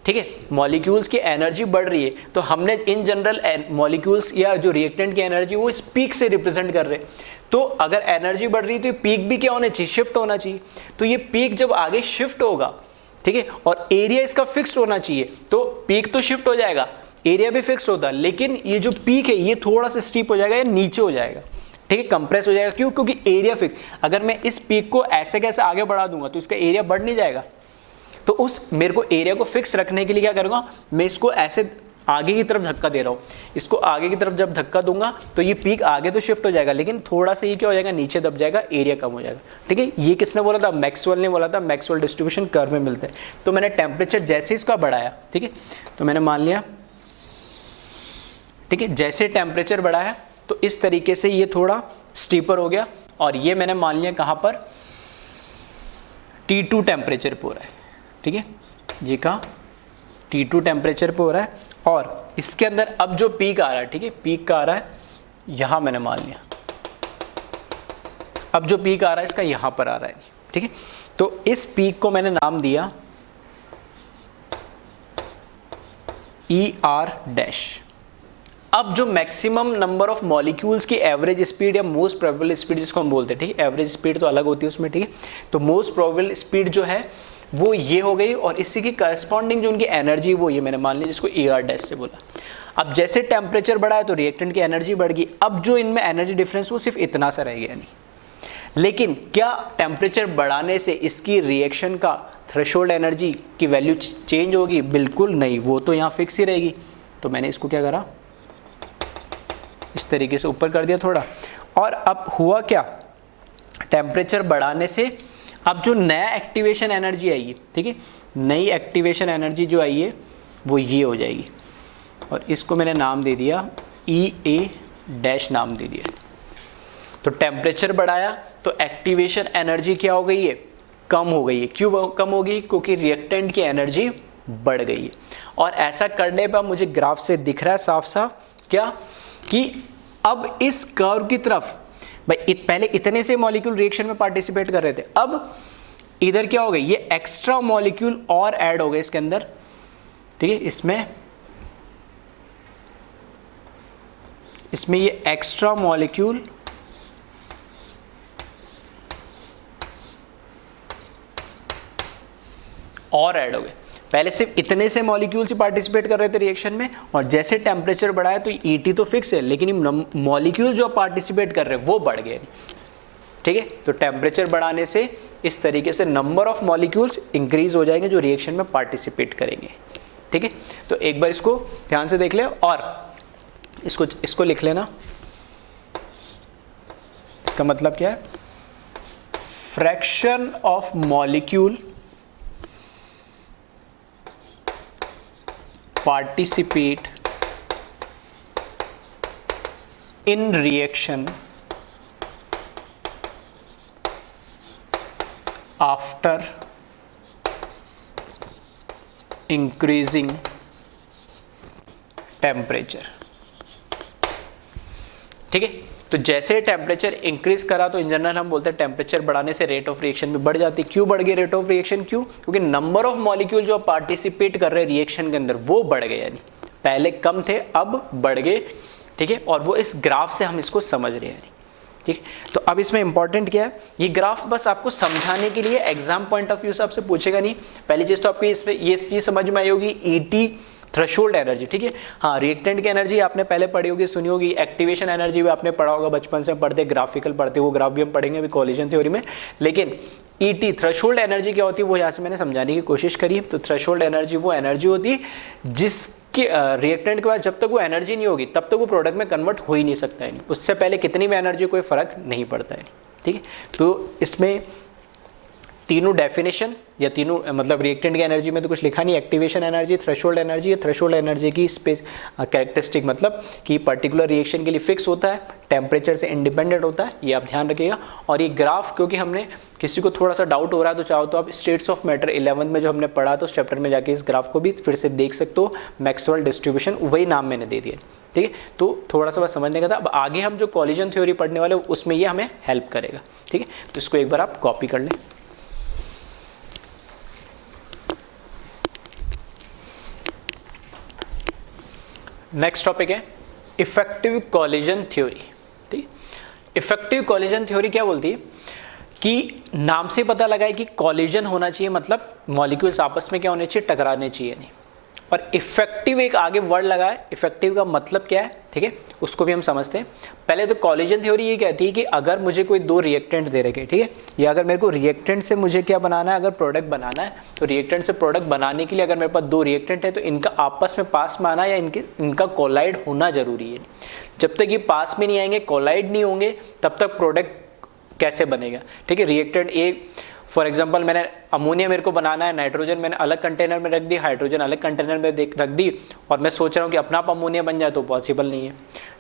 ठीक है, मॉलिक्यूल्स की एनर्जी बढ़ रही है, तो हमने इन जनरल मॉलिक्यूल्स या जो रिएक्टेंट की एनर्जी वो इस पीक से रिप्रेजेंट कर रहे हैं। तो अगर एनर्जी बढ़ रही है तो पीक भी क्या होना चाहिए? शिफ्ट होना चाहिए। तो ये पीक जब आगे शिफ्ट होगा, ठीक है, और एरिया इसका फिक्स्ड होना चाहिए, तो पीक तो शिफ्ट हो जाएगा, एरिया भी फिक्स्ड होता है, लेकिन ये जो पीक है ये थोड़ा सा स्टीप हो जाएगा या नीचे हो जाएगा। ठीक है, कंप्रेस हो जाएगा। क्यों? क्योंकि एरिया फिक्स, अगर मैं इस पीक को ऐसे कैसे आगे बढ़ा दूंगा तो इसका एरिया बढ़ नहीं जाएगा। तो उस मेरे को एरिया को फिक्स रखने के लिए क्या करूँगा, मैं इसको ऐसे आगे की तरफ धक्का दे रहा हूँ। इसको आगे की तरफ जब धक्का दूंगा तो ये पीक आगे तो शिफ्ट हो जाएगा, लेकिन थोड़ा सा ये क्या हो जाएगा, नीचे दब जाएगा, एरिया कम हो जाएगा। ठीक है, ये किसने बोला था? मैक्सवेल ने बोला था। मैक्सवेल डिस्ट्रीब्यूशन कर्व में मिलते हैं। तो मैंने टेम्परेचर जैसे इसका बढ़ाया, ठीक है, तो मैंने मान लिया, ठीक है, जैसे टेम्परेचर बढ़ाया तो इस तरीके से ये थोड़ा स्टीपर हो गया, और ये मैंने मान लिया कहाँ पर, T2 टेम्परेचर पे हो रहा है। ठीक है, ये कहाँ T2 टेम्परेचर पे हो रहा है, और इसके अंदर अब जो पीक आ रहा है, ठीक है, पीक का आ रहा है यहां, मैंने मान लिया अब जो पीक आ रहा है इसका यहां पर आ रहा है। ठीक है, तो इस पीक को मैंने नाम दिया ER डैश। अब जो मैक्सिमम नंबर ऑफ मॉलिक्यूल्स की एवरेज स्पीड या मोस्ट प्रोबेबल स्पीड जिसको हम बोलते हैं, ठीक है, एवरेज स्पीड तो अलग होती है उसमें, ठीक है, तो मोस्ट प्रोबेबल स्पीड जो है वो ये हो गई, और इसी की करस्पॉन्डिंग जो उनकी एनर्जी वो ये मैंने मान ली, जिसको ER डैश से बोला। अब जैसे टेम्परेचर बढ़ा है तो रिएक्टेंट की एनर्जी बढ़ गई। अब जो इनमें एनर्जी डिफरेंस वो सिर्फ इतना सा रह गया नहीं, लेकिन क्या टेम्परेचर बढ़ाने से इसकी रिएक्शन का थ्रेशोल्ड एनर्जी की वैल्यू चेंज होगी? बिल्कुल नहीं, वो तो यहाँ फिक्स ही रहेगी। तो मैंने इसको क्या करा, इस तरीके से ऊपर कर दिया थोड़ा, और अब हुआ क्या, टेम्परेचर बढ़ाने से अब जो नया एक्टिवेशन एनर्जी आई है, ठीक है, नई एक्टिवेशन एनर्जी जो आई है वो ये हो जाएगी, और इसको मैंने नाम दे दिया EA डैश नाम दे दिया। तो टेम्परेचर बढ़ाया तो एक्टिवेशन एनर्जी क्या हो गई है, कम हो गई है। क्यों कम हो गई? क्योंकि रिएक्टेंट की एनर्जी बढ़ गई है। और ऐसा करने पर मुझे ग्राफ से दिख रहा है साफ साफ क्या, कि अब इस कर्व की तरफ भाई पहले इतने से मॉलिक्यूल रिएक्शन में पार्टिसिपेट कर रहे थे, अब इधर क्या हो गई, ये एक्स्ट्रा मॉलिक्यूल और ऐड हो गए इसके अंदर। ठीक है, इसमें ये एक्स्ट्रा मॉलिक्यूल और ऐड हो गए। पहले सिर्फ इतने से मॉलिक्यूल्स ही पार्टिसिपेट कर रहे थे रिएक्शन में, और जैसे टेम्परेचर बढ़ाया तो ET तो फिक्स है, लेकिन ये मॉलिक्यूल जो पार्टिसिपेट कर रहे हैं वो बढ़ गए। ठीक है, तो टेम्परेचर बढ़ाने से इस तरीके से नंबर ऑफ मॉलिक्यूल्स इंक्रीज हो जाएंगे जो रिएक्शन में पार्टिसिपेट करेंगे। ठीक है, तो एक बार इसको ध्यान से देख ले, और इसको लिख लेना। इसका मतलब क्या है, fraction of molecule participate in reaction after increasing temperature। ठीक है, तो जैसे टेम्परेचर इंक्रीज करा तो इन जनरल हम बोलते हैं टेम्परेचर बढ़ाने से रेट ऑफ रिएक्शन भी बढ़ जाती है। क्यों बढ़ गई रेट ऑफ रिएक्शन? क्यों? क्योंकि नंबर ऑफ मॉलिक्यूल जो पार्टिसिपेट कर रहे हैं रिएक्शन के अंदर वो बढ़ गए, यानी पहले कम थे अब बढ़ गए। ठीक है, और वो इस ग्राफ से हम इसको समझ रहे हैं। ठीक, तो अब इसमें इंपॉर्टेंट क्या है, ये ग्राफ बस आपको समझाने के लिए, एग्जाम पॉइंट ऑफ व्यू से आपसे पूछेगा नहीं। पहली चीज तो आपको इसमें ये चीज समझ में आई होगी, ET थ्रेशोल्ड एनर्जी। ठीक है, हाँ, रिएक्टेंट की एनर्जी आपने पहले पढ़ी होगी, सुनी होगी। एक्टिवेशन एनर्जी भी आपने पढ़ा होगा, बचपन से पढ़ते, ग्राफिकल पढ़ते, वो ग्राफ भी हम पढ़ेंगे अभी कोलिजन थ्योरी में। लेकिन ET थ्रेशोल्ड एनर्जी क्या होती है वो यहाँ से मैंने समझाने की कोशिश करी। तो थ्रेशोल्ड एनर्जी वो एनर्जी होती है जिसके रिएक्टेंट के बाद जब तक वो एनर्जी नहीं होगी तब तक वो प्रोडक्ट में कन्वर्ट हो ही नहीं सकता है, उससे पहले कितनी भी एनर्जी कोई फर्क नहीं पड़ता है। ठीक है, तो इसमें तीनों डेफिनेशन या तीनों मतलब रिएक्टेंट की एनर्जी में तो कुछ लिखा नहीं, एक्टिवेशन एनर्जी, थ्रेशोल्ड एनर्जी है। थ्रेशोल्ड एनर्जी की स्पेस कैरेक्टरिस्टिक मतलब कि पर्टिकुलर रिएक्शन के लिए फिक्स होता है, टेम्परेचर से इंडिपेंडेंट होता है, ये आप ध्यान रखिएगा। और ये ग्राफ क्योंकि हमने किसी को थोड़ा सा डाउट हो रहा है तो चाहो तो आप स्टेट्स ऑफ मैटर 11 में जो हमने पढ़ा तो उस चैप्टर में जाके इस ग्राफ को भी फिर से देख सकते हो। मैक्सवेल डिस्ट्रीब्यूशन वही नाम मैंने दे दिया। ठीक है, तो थोड़ा सा बस समझने का था। अब आगे हम जो कोलिजन थ्योरी पढ़ने वाले उसमें ये हमें हेल्प करेगा। ठीक है, तो इसको एक बार आप कॉपी कर लें। नेक्स्ट टॉपिक है इफेक्टिव कोलिजन थ्योरी। ठीक, इफेक्टिव कोलिजन थ्योरी क्या बोलती है कि नाम से पता लगा है कि कोलिजन होना चाहिए, मतलब मॉलिक्यूल्स आपस में क्या होने चाहिए, टकराने चाहिए नहीं। और इफेक्टिव एक आगे वर्ड लगा है, इफेक्टिव का मतलब क्या है, ठीक है, उसको भी हम समझते हैं। पहले तो कॉलिजन थ्योरी ये कहती है कि अगर मुझे कोई दो रिएक्टेंट दे रखे, ठीक है, या अगर मेरे को रिएक्टेंट से मुझे क्या बनाना है, अगर प्रोडक्ट बनाना है, तो रिएक्टेंट से प्रोडक्ट बनाने के लिए अगर मेरे पास दो रिएक्टेंट है तो इनका आपस में पास में आना या इनका कोलाइड होना जरूरी है। जब तक ये पास में नहीं आएंगे, कोलाइड नहीं होंगे, तब तक प्रोडक्ट कैसे बनेगा, ठीक है। रिएक्टेंट एक फॉर एग्जांपल मैंने अमोनिया मेरे को बनाना है, नाइट्रोजन मैंने अलग कंटेनर में रख दी, हाइड्रोजन अलग कंटेनर में रख दी, और मैं सोच रहा हूँ कि अपना आप अमोनिया बन जाए, तो पॉसिबल नहीं है।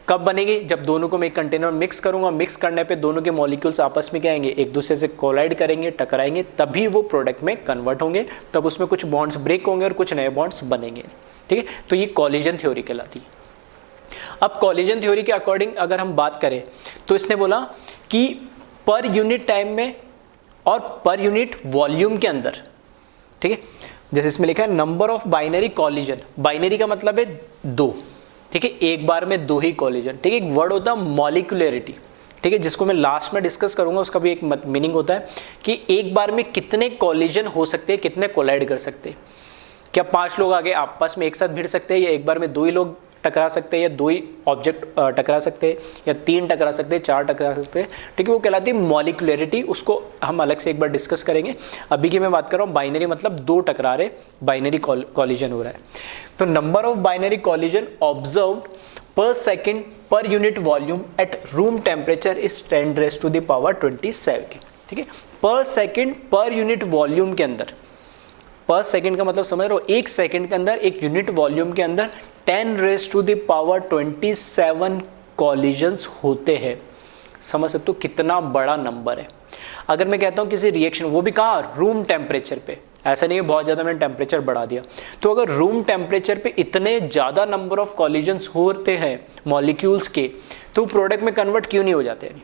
कब बनेगी, जब दोनों को मैं एक कंटेनर में मिक्स करूंगा, मिक्स करने पे दोनों के मॉलिक्यूल्स आपस में क्या आएंगे, एक दूसरे से कोलाइड करेंगे, टकराएंगे, तभी वो प्रोडक्ट में कन्वर्ट होंगे, तब उसमें कुछ बॉन्ड्स ब्रेक होंगे और कुछ नए बॉन्ड्स बनेंगे, ठीक है। तो ये कॉलिजन थ्योरी कहलाती है। अब कॉलिजन थ्योरी के अकॉर्डिंग अगर हम बात करें तो इसने बोला कि पर यूनिट टाइम में और पर यूनिट वॉल्यूम के अंदर, ठीक है, जैसे इसमें लिखा है number of binary collision, binary का मतलब है दो, ठीक है, एक बार में दो ही कॉलिजन, ठीक है। एक वर्ड होता है मॉलिक्यूलरिटी, ठीक है, जिसको मैं लास्ट में डिस्कस करूंगा, उसका भी एक मीनिंग होता है कि एक बार में कितने कॉलिजन हो सकते हैं, कितने कोलाइड कर सकते हैं। क्या 5 लोग आगे आपस में एक साथ भिड़ सकते हैं, या एक बार में 2 ही लोग टकरा सकते हैं, या 2 ही ऑब्जेक्ट टकरा सकते हैं, या 3 टकरा सकते हैं, 4 टकरा सकते हैं, ठीक है। वो कहलाती है मॉलिक्यूलरिटी, उसको हम अलग से एक बार डिस्कस करेंगे। अभी की मैं बात कर रहा हूँ बाइनरी, मतलब 2 टकरा रहे, बाइनरी कॉलिजन हो रहा है। तो number of binary collision observed पर सेकेंड पर unit volume at room temperature is 10⁻27, ठीक है। पर सेकेंड पर यूनिट वॉल्यूम के अंदर, पर सेकेंड का मतलब समझ रहे हो, एक सेकेंड के अंदर एक यूनिट वॉल्यूम के अंदर 10⁻27 कॉलिजन्स होते हैं। समझ सकते हो कितना बड़ा नंबर है। अगर मैं कहता हूँ किसी रिएक्शन, वो भी कहाँ, रूम टेम्परेचर पे, ऐसा नहीं है बहुत ज़्यादा मैंने टेम्परेचर बढ़ा दिया, तो अगर रूम टेम्परेचर पे इतने ज़्यादा नंबर ऑफ कॉलिजन्स होते हैं मॉलिक्यूल्स के, तो प्रोडक्ट में कन्वर्ट क्यों नहीं हो जाते हैं।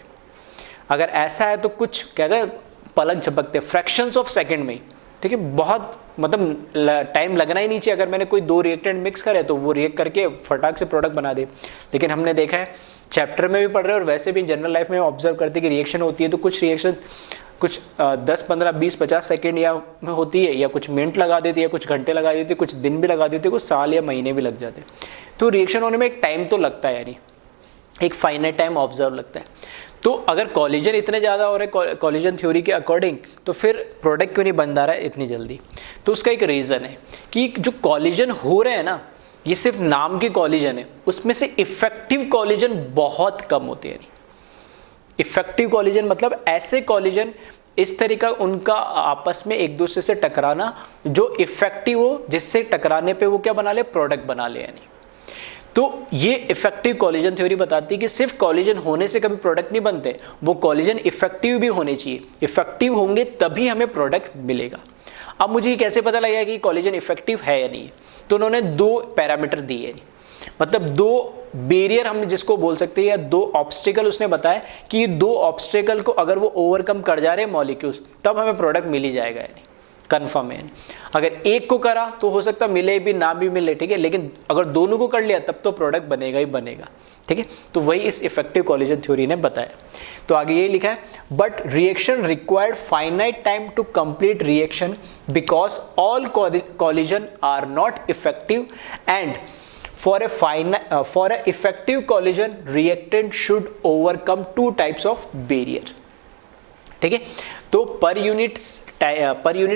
अगर ऐसा है तो कुछ कहते हैं पलक झपकते, फ्रैक्शंस ऑफ सेकेंड में, ठीक है, बहुत मतलब टाइम लगना ही नहीं चाहिए। अगर मैंने कोई 2 रिएक्टेंट मिक्स करे तो वो रिएक्ट करके फटाक से प्रोडक्ट बना दे। लेकिन हमने देखा है चैप्टर में भी पढ़ रहे हैं और वैसे भी जनरल लाइफ में ऑब्जर्व करते हैं कि रिएक्शन होती है तो कुछ रिएक्शन कुछ 10, 15, 20, 50 सेकेंड या में होती है, या कुछ मिनट लगा देती है, कुछ घंटे लगा देती है, कुछ दिन भी लगा देती है, कुछ साल या महीने भी लग जाते हैं। तो रिएक्शन होने में एक टाइम तो लगता है, यानी एक फाइनाइट टाइम ऑब्जर्व लगता है। तो अगर कॉलिजन इतने ज़्यादा हो रहे कॉलिजन थ्योरी के अकॉर्डिंग, तो फिर प्रोडक्ट क्यों नहीं बन रहा है इतनी जल्दी। तो उसका एक रीज़न है कि जो कॉलिजन हो रहे हैं ना, ये सिर्फ नाम के कॉलिजन है, उसमें से इफेक्टिव कॉलिजन बहुत कम होते हैं। इफेक्टिव कॉलिजन मतलब ऐसे कॉलिजन, इस तरीका उनका आपस में एक दूसरे से टकराना जो इफेक्टिव हो, जिससे टकराने पे वो क्या बना ले, प्रोडक्ट बना ले। यानी तो ये इफेक्टिव कॉलिजन थ्योरी बताती है कि सिर्फ कॉलिजन होने से कभी प्रोडक्ट नहीं बनते, वो कॉलिजन इफेक्टिव भी होने चाहिए। इफेक्टिव होंगे तभी हमें प्रोडक्ट मिलेगा। अब मुझे ये कैसे पता लगेगा कि कॉलिजन इफेक्टिव है या नहीं, तो उन्होंने 2 पैरामीटर दिए, मतलब 2 बैरियर हम जिसको बोल सकते हैं, या 2 ऑब्स्टिकल उसने बताया कि ये 2 ऑब्स्टिकल को अगर वो ओवरकम कर जा रहे हैं मॉलिक्यूल्स, तब हमें प्रोडक्ट मिल ही जाएगा, यानी कन्फर्म है। अगर एक को करा तो हो सकता मिले भी ना भी मिले, ठीक है, लेकिन अगर दोनों को कर लिया तब तो प्रोडक्ट बनेगा ही बनेगा, ठीक है। तो वही इस इफेक्टिव कॉलिजन थ्योरी ने बताया। तो आगे ये लिखा है, but reaction required finite time to complete reaction because all collision are not effective and for a effective collision reactant should overcome 2 types of barrier, ठीक है। तो पर यूनिट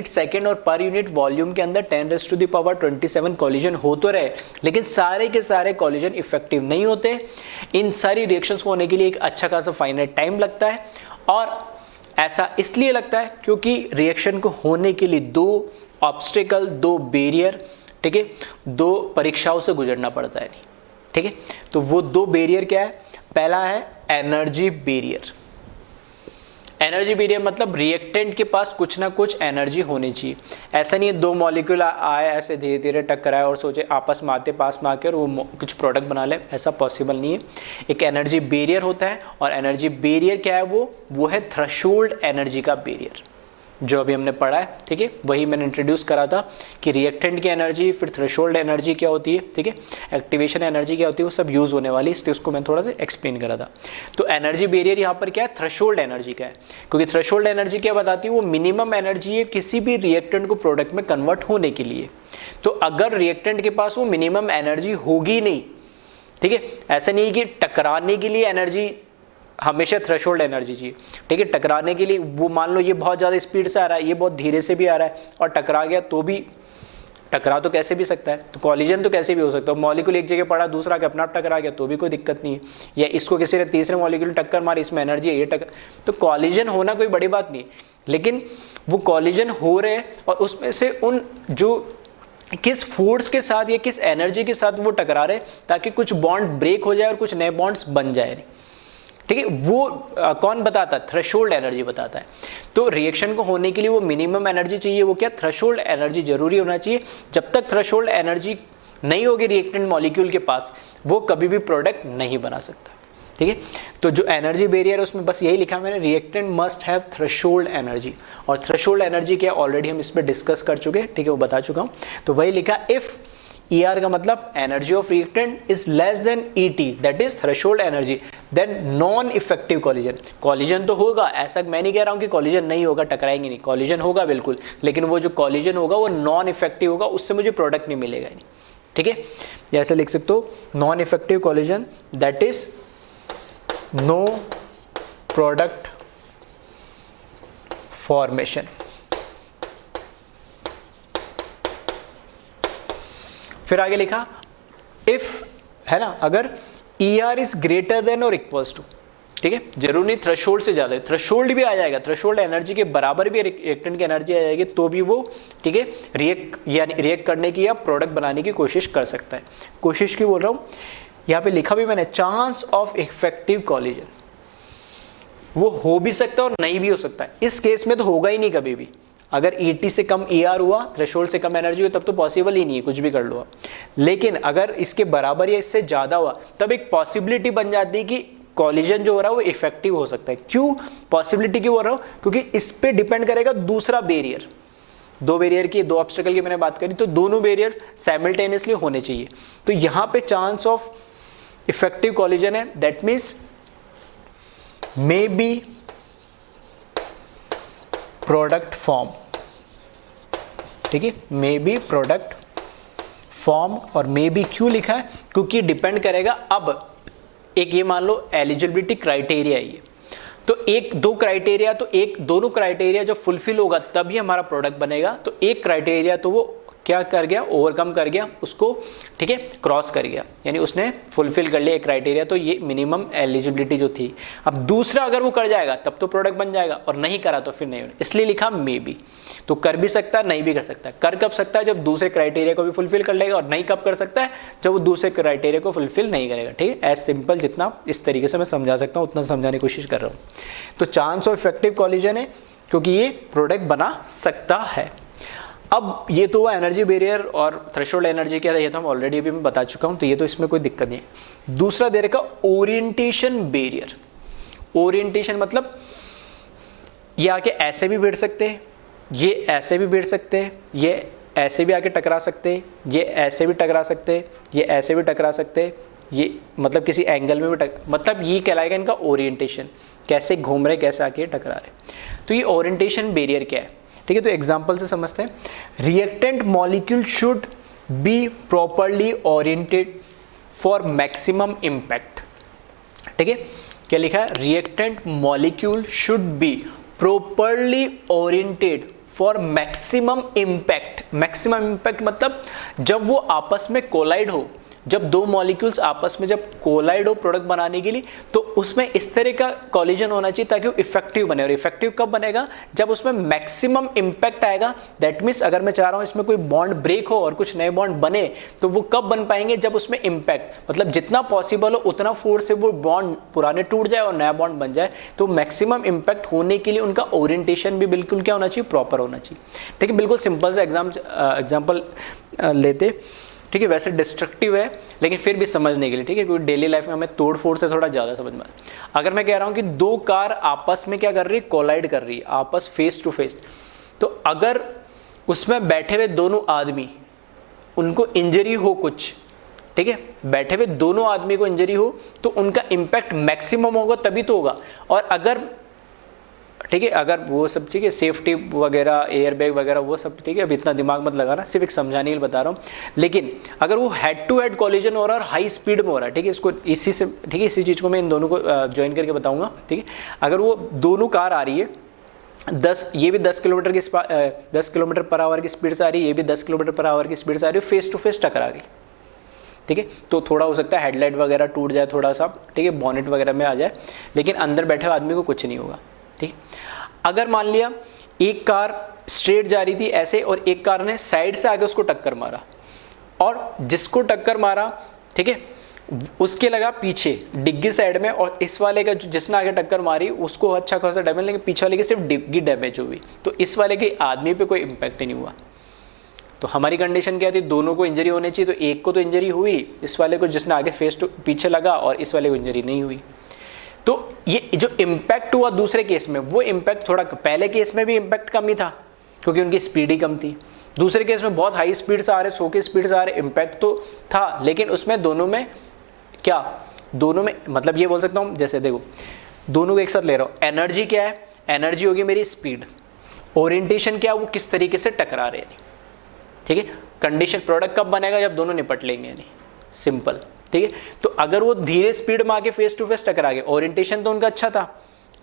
सेकेंड और पर यूनिट वॉल्यूम के अंदर 10⁻27 कॉलिजन हो तो रहे, लेकिन सारे के सारे कॉलिजन इफेक्टिव नहीं होते। इन सारी रिएक्शंस को होने के लिए एक अच्छा खासा फाइनाइट टाइम लगता है, और ऐसा इसलिए लगता है क्योंकि रिएक्शन को होने के लिए 2 ऑब्स्टिकल, 2 बैरियर, ठीक है, 2 परीक्षाओं से गुजरना पड़ता है, ठीक है। तो वो 2 बैरियर क्या है, पहला है एनर्जी बैरियर। एनर्जी बैरियर मतलब रिएक्टेंट के पास कुछ ना कुछ एनर्जी होनी चाहिए। ऐसा नहीं है 2 मॉलिक्यूल आए ऐसे धीरे धीरे टकराए और सोचे आपस में आते पास में आकर वो कुछ प्रोडक्ट बना ले, ऐसा पॉसिबल नहीं है। एक एनर्जी बैरियर होता है, और एनर्जी बैरियर क्या है, वो है थ्रेशोल्ड एनर्जी का बैरियर, जो अभी हमने पढ़ा है, ठीक है, वही मैंने इंट्रोड्यूस करा था कि रिएक्टेंट की एनर्जी, फिर थ्रेशोल्ड एनर्जी क्या होती है, ठीक है, एक्टिवेशन एनर्जी क्या होती है, वो सब यूज़ होने वाली, इसलिए उसको मैंने थोड़ा सा एक्सप्लेन करा था। तो एनर्जी बैरियर यहाँ पर क्या है, थ्रेशोल्ड एनर्जी का है, क्योंकि थ्रेशोल्ड एनर्जी क्या बताती है, वो मिनिमम एनर्जी है किसी भी रिएक्टेंट को प्रोडक्ट में कन्वर्ट होने के लिए। तो अगर रिएक्टेंट के पास वो मिनिमम एनर्जी होगी नहीं, ठीक है, ऐसा नहीं कि टकराने के लिए एनर्जी हमेशा थ्रेशोल्ड एनर्जी चाहिए, ठीक है, टकराने के लिए वो मान लो ये बहुत ज़्यादा स्पीड से आ रहा है, ये बहुत धीरे से भी आ रहा है और टकरा गया तो भी, टकरा तो कैसे भी सकता है, तो कॉलिजन तो कैसे भी हो सकता है, मॉलिक्यूल एक जगह पड़ा दूसरा के अपना आप टकरा गया तो भी कोई दिक्कत नहीं है, या इसको किसी ने तीसरे मॉलिक्यूल टक्कर मारी, इसमें एनर्जी है, ये टक्कर, तो कॉलिजन होना कोई बड़ी बात नहीं, लेकिन वो कॉलिजन हो रहे हैं और उसमें से उन जो किस फोर्स के साथ या किस एनर्जी के साथ वो टकरा रहे ताकि कुछ बॉन्ड ब्रेक हो जाए और कुछ नए बॉन्ड्स बन जाए, ठीक है, वो कौन बताता है, थ्रेशोल्ड एनर्जी बताता है। तो रिएक्शन को होने के लिए वो मिनिमम एनर्जी चाहिए, वो क्या, थ्रेशोल्ड एनर्जी जरूरी होना चाहिए। जब तक थ्रेशोल्ड एनर्जी नहीं होगी रिएक्टेंट मॉलिक्यूल के पास, वो कभी भी प्रोडक्ट नहीं बना सकता, ठीक है। तो जो एनर्जी बैरियर है उसमें बस यही लिखा मैंने, reactant must have threshold energy, और थ्रेशोल्ड एनर्जी क्या ऑलरेडी हम इस पर डिस्कस कर चुके हैं, ठीक है, वो बता चुका हूँ। तो वही लिखा, इफ ER का मतलब energy of reactant is less than ET, that is threshold energy, then non effective collision. Collision तो होगा, ऐसा मैं नहीं कह रहा हूँ कि कॉलिजन नहीं होगा, टकराएंगे नहीं, कॉलिजन होगा बिल्कुल, लेकिन वो जो कॉलिजन होगा वो नॉन इफेक्टिव होगा, उससे मुझे प्रोडक्ट नहीं मिलेगा नहीं, ठीक है। या ऐसे लिख सकते हो, non effective collision that is no product formation. फिर आगे लिखा, इफ, है ना, अगर ER इज ग्रेटर देन और इक्वल्स टू, ठीक है, जरूर नहीं थ्रेशोल्ड से ज्यादा, थ्रेशोल्ड भी आ जाएगा, थ्रेशोल्ड एनर्जी के बराबर भी रिएक्टेंट की एनर्जी आ जाएगी तो भी वो, ठीक है, रिएक्ट करने की या प्रोडक्ट बनाने की कोशिश कर सकता है। कोशिश की बोल रहा हूँ, यहाँ पे लिखा भी मैंने, चांस ऑफ इफेक्टिव कॉलिजन, वो हो भी सकता है और नहीं भी हो सकता है। इस केस में तो होगा ही नहीं कभी भी, अगर ET से कम ER हुआ, थ्रेशोल्ड से कम एनर्जी हुई, तब तो पॉसिबल ही नहीं है, कुछ भी कर लो आप। लेकिन अगर इसके बराबर या इससे ज़्यादा हुआ, तब एक पॉसिबिलिटी बन जाती है कि कॉलिजन जो हो रहा है वो इफेक्टिव हो सकता है। क्यों पॉसिबिलिटी क्यों हो रहा हूँ, क्योंकि इस पे डिपेंड करेगा दूसरा बैरियर, दो बैरियर की, दो ऑब्स्टेकल की मैंने बात करी, तो दोनों बैरियर साइमल्टेनियसली होने चाहिए। तो यहाँ पे चांस ऑफ इफेक्टिव कॉलिजन है, that means may be product form, ठीक है, मे बी प्रोडक्ट फॉर्म। और मे बी क्यों लिखा है, क्योंकि डिपेंड करेगा, अब एक ये मान लो एलिजिबिलिटी क्राइटेरिया है ये, तो एक दो क्राइटेरिया, तो एक दोनों क्राइटेरिया जब फुलफिल होगा तभी हमारा प्रोडक्ट बनेगा। तो एक क्राइटेरिया तो वो क्या कर गया, ओवरकम कर गया उसको, ठीक है, क्रॉस कर गया, यानी उसने फुलफिल कर लिया एक क्राइटेरिया, तो ये मिनिमम एलिजिबिलिटी जो थी। अब दूसरा अगर वो कर जाएगा तब तो प्रोडक्ट बन जाएगा, और नहीं करा तो फिर नहीं, इसलिए लिखा मे बी। तो कर भी सकता है, नहीं भी कर सकता है। कर कब सकता है, जब दूसरे क्राइटेरिया को भी फुलफिल कर लेगा, और नहीं कब कर सकता है, जब वो दूसरे क्राइटेरिया को फुलफिल नहीं करेगा, ठीक है। एज सिंपल जितना इस तरीके से मैं समझा सकता हूँ उतना समझाने की कोशिश कर रहा हूँ। तो चांस ऑफ इफेक्टिव कॉलिजन है क्योंकि ये प्रोडक्ट बना सकता है। अब ये तो हुआ एनर्जी बैरियर और थ्रेशोल्ड एनर्जी क्या है, ये तो हम ऑलरेडी अभी मैं बता चुका हूँ, तो ये तो इसमें कोई दिक्कत नहीं है। दूसरा दे रखा ओरिएंटेशन बैरियर। ओरिएंटेशन मतलब ये आके ऐसे भी बैठ सकते हैं, ये ऐसे भी बैठ सकते हैं, ये ऐसे भी आके टकरा सकते हैं, ये ऐसे भी टकरा सकते हैं, ये ऐसे भी टकरा सकते हैं, ये मतलब किसी एंगल में भी मतलब ये कहलाएगा इनका ओरिएंटेशन, कैसे घूम रहे, कैसे आके टकरा रहे। तो ये ओरिएंटेशन बैरियर क्या है, ठीक है। तो एग्जांपल से समझते हैं। Reactant molecule should be properly oriented for maximum impact, ठीक है। क्या लिखा है, reactant molecule should be properly oriented for maximum impact. Maximum impact मतलब जब वो आपस में कोलाइड हो, जब दो मॉलिक्यूल्स आपस में जब कोलाइड हो प्रोडक्ट बनाने के लिए, तो उसमें इस तरह का कॉलिजन होना चाहिए ताकि वो इफेक्टिव बने। और इफेक्टिव कब बनेगा, जब उसमें मैक्सिमम इम्पैक्ट आएगा। दैट मीन्स अगर मैं चाह रहा हूँ इसमें कोई बॉन्ड ब्रेक हो और कुछ नए बॉन्ड बने, तो वो कब बन पाएंगे, जब उसमें इम्पैक्ट मतलब जितना पॉसिबल हो उतना फोर्स से वो बॉन्ड पुराने टूट जाए और नया बॉन्ड बन जाए। तो मैक्सिमम इम्पैक्ट होने के लिए उनका ओरिएंटेशन भी बिल्कुल क्या होना चाहिए, प्रॉपर होना चाहिए, ठीक है। बिल्कुल सिंपल सा एग्जाम्पल लेते, ठीक है। वैसे डिस्ट्रक्टिव है लेकिन फिर भी समझने के लिए, ठीक है, क्योंकि डेली लाइफ में हमें तोड़ फोड़ से थोड़ा ज़्यादा समझ में। अगर मैं कह रहा हूँ कि दो कार आपस में क्या कर रही है, कोलाइड कर रही है, आपस फेस टू फेस, तो अगर उसमें बैठे हुए दोनों आदमी उनको इंजरी हो कुछ, ठीक है, बैठे हुए दोनों आदमी को इंजरी हो तो उनका इम्पैक्ट मैक्सिमम होगा तभी तो होगा। और अगर, ठीक है, अगर वो सब, ठीक है, सेफ्टी वगैरह, एयर बैग वगैरह वो सब, ठीक है, अब इतना दिमाग मत लगाना, सिर्फ एक समझाने के लिए बता रहा हूँ। लेकिन अगर वो हेड टू हेड कॉलिजन हो रहा है और हाई स्पीड में हो रहा है, ठीक है, इसको इसी से, ठीक है, इसी चीज़ को मैं इन दोनों को ज्वाइन करके बताऊंगा, ठीक है। अगर वो दोनों कार आ रही है 10, ये भी 10 किलोमीटर की 10 किलोमीटर पर आवर की स्पीड से आ रही है, ये भी 10 किलोमीटर पर आवर की स्पीड से आ रही है, फेस टू फेस टकरा गई, ठीक है, तो थोड़ा हो सकता है हेडलाइट वगैरह टूट जाए थोड़ा सा, ठीक है, बॉनेट वगैरह में आ जाए, लेकिन अंदर बैठे हुए आदमी को कुछ नहीं होगा, ठीक है। अगर मान लिया एक कार स्ट्रेट जा रही थी ऐसे और एक कार ने साइड से आके उसको टक्कर मारा, और जिसको टक्कर मारा, ठीक है, उसके लगा पीछे डिग्गी साइड में, और इस वाले का जिसने आगे टक्कर मारी उसको अच्छा खासा डैमेज, लेकिन पीछे वाले की सिर्फ डिग्गी डैमेज हुई, तो इस वाले के आदमी पे कोई इम्पैक्ट नहीं हुआ। तो हमारी कंडीशन क्या थी, दोनों को इंजरी होनी चाहिए, तो एक को तो इंजरी हुई, इस वाले को जिसने आगे फेस टू पीछे लगा, और इस वाले को इंजरी नहीं हुई। तो ये जो इम्पैक्ट हुआ दूसरे केस में, वो इम्पैक्ट थोड़ा, पहले केस में भी इम्पैक्ट कम ही था क्योंकि उनकी स्पीड ही कम थी, दूसरे केस में बहुत हाई स्पीड से आ रहे, 100 की स्पीड से आ रहे, इम्पैक्ट तो था, लेकिन उसमें दोनों में क्या, दोनों में मतलब ये बोल सकता हूँ, जैसे देखो दोनों को एक साथ ले रहा हूँ, एनर्जी क्या है, एनर्जी होगी मेरी स्पीड, ओरिएंटेशन क्या है, वो किस तरीके से टकरा रहे हैं, ठीक है। कंडीशन प्रोडक्ट कब बनेगा, जब दोनों निपट लेंगे, यानी सिंपल, ठीक है। तो अगर वो धीरे स्पीड में आके फेस टू फेस टकरा गए, ओरिएंटेशन तो उनका अच्छा था,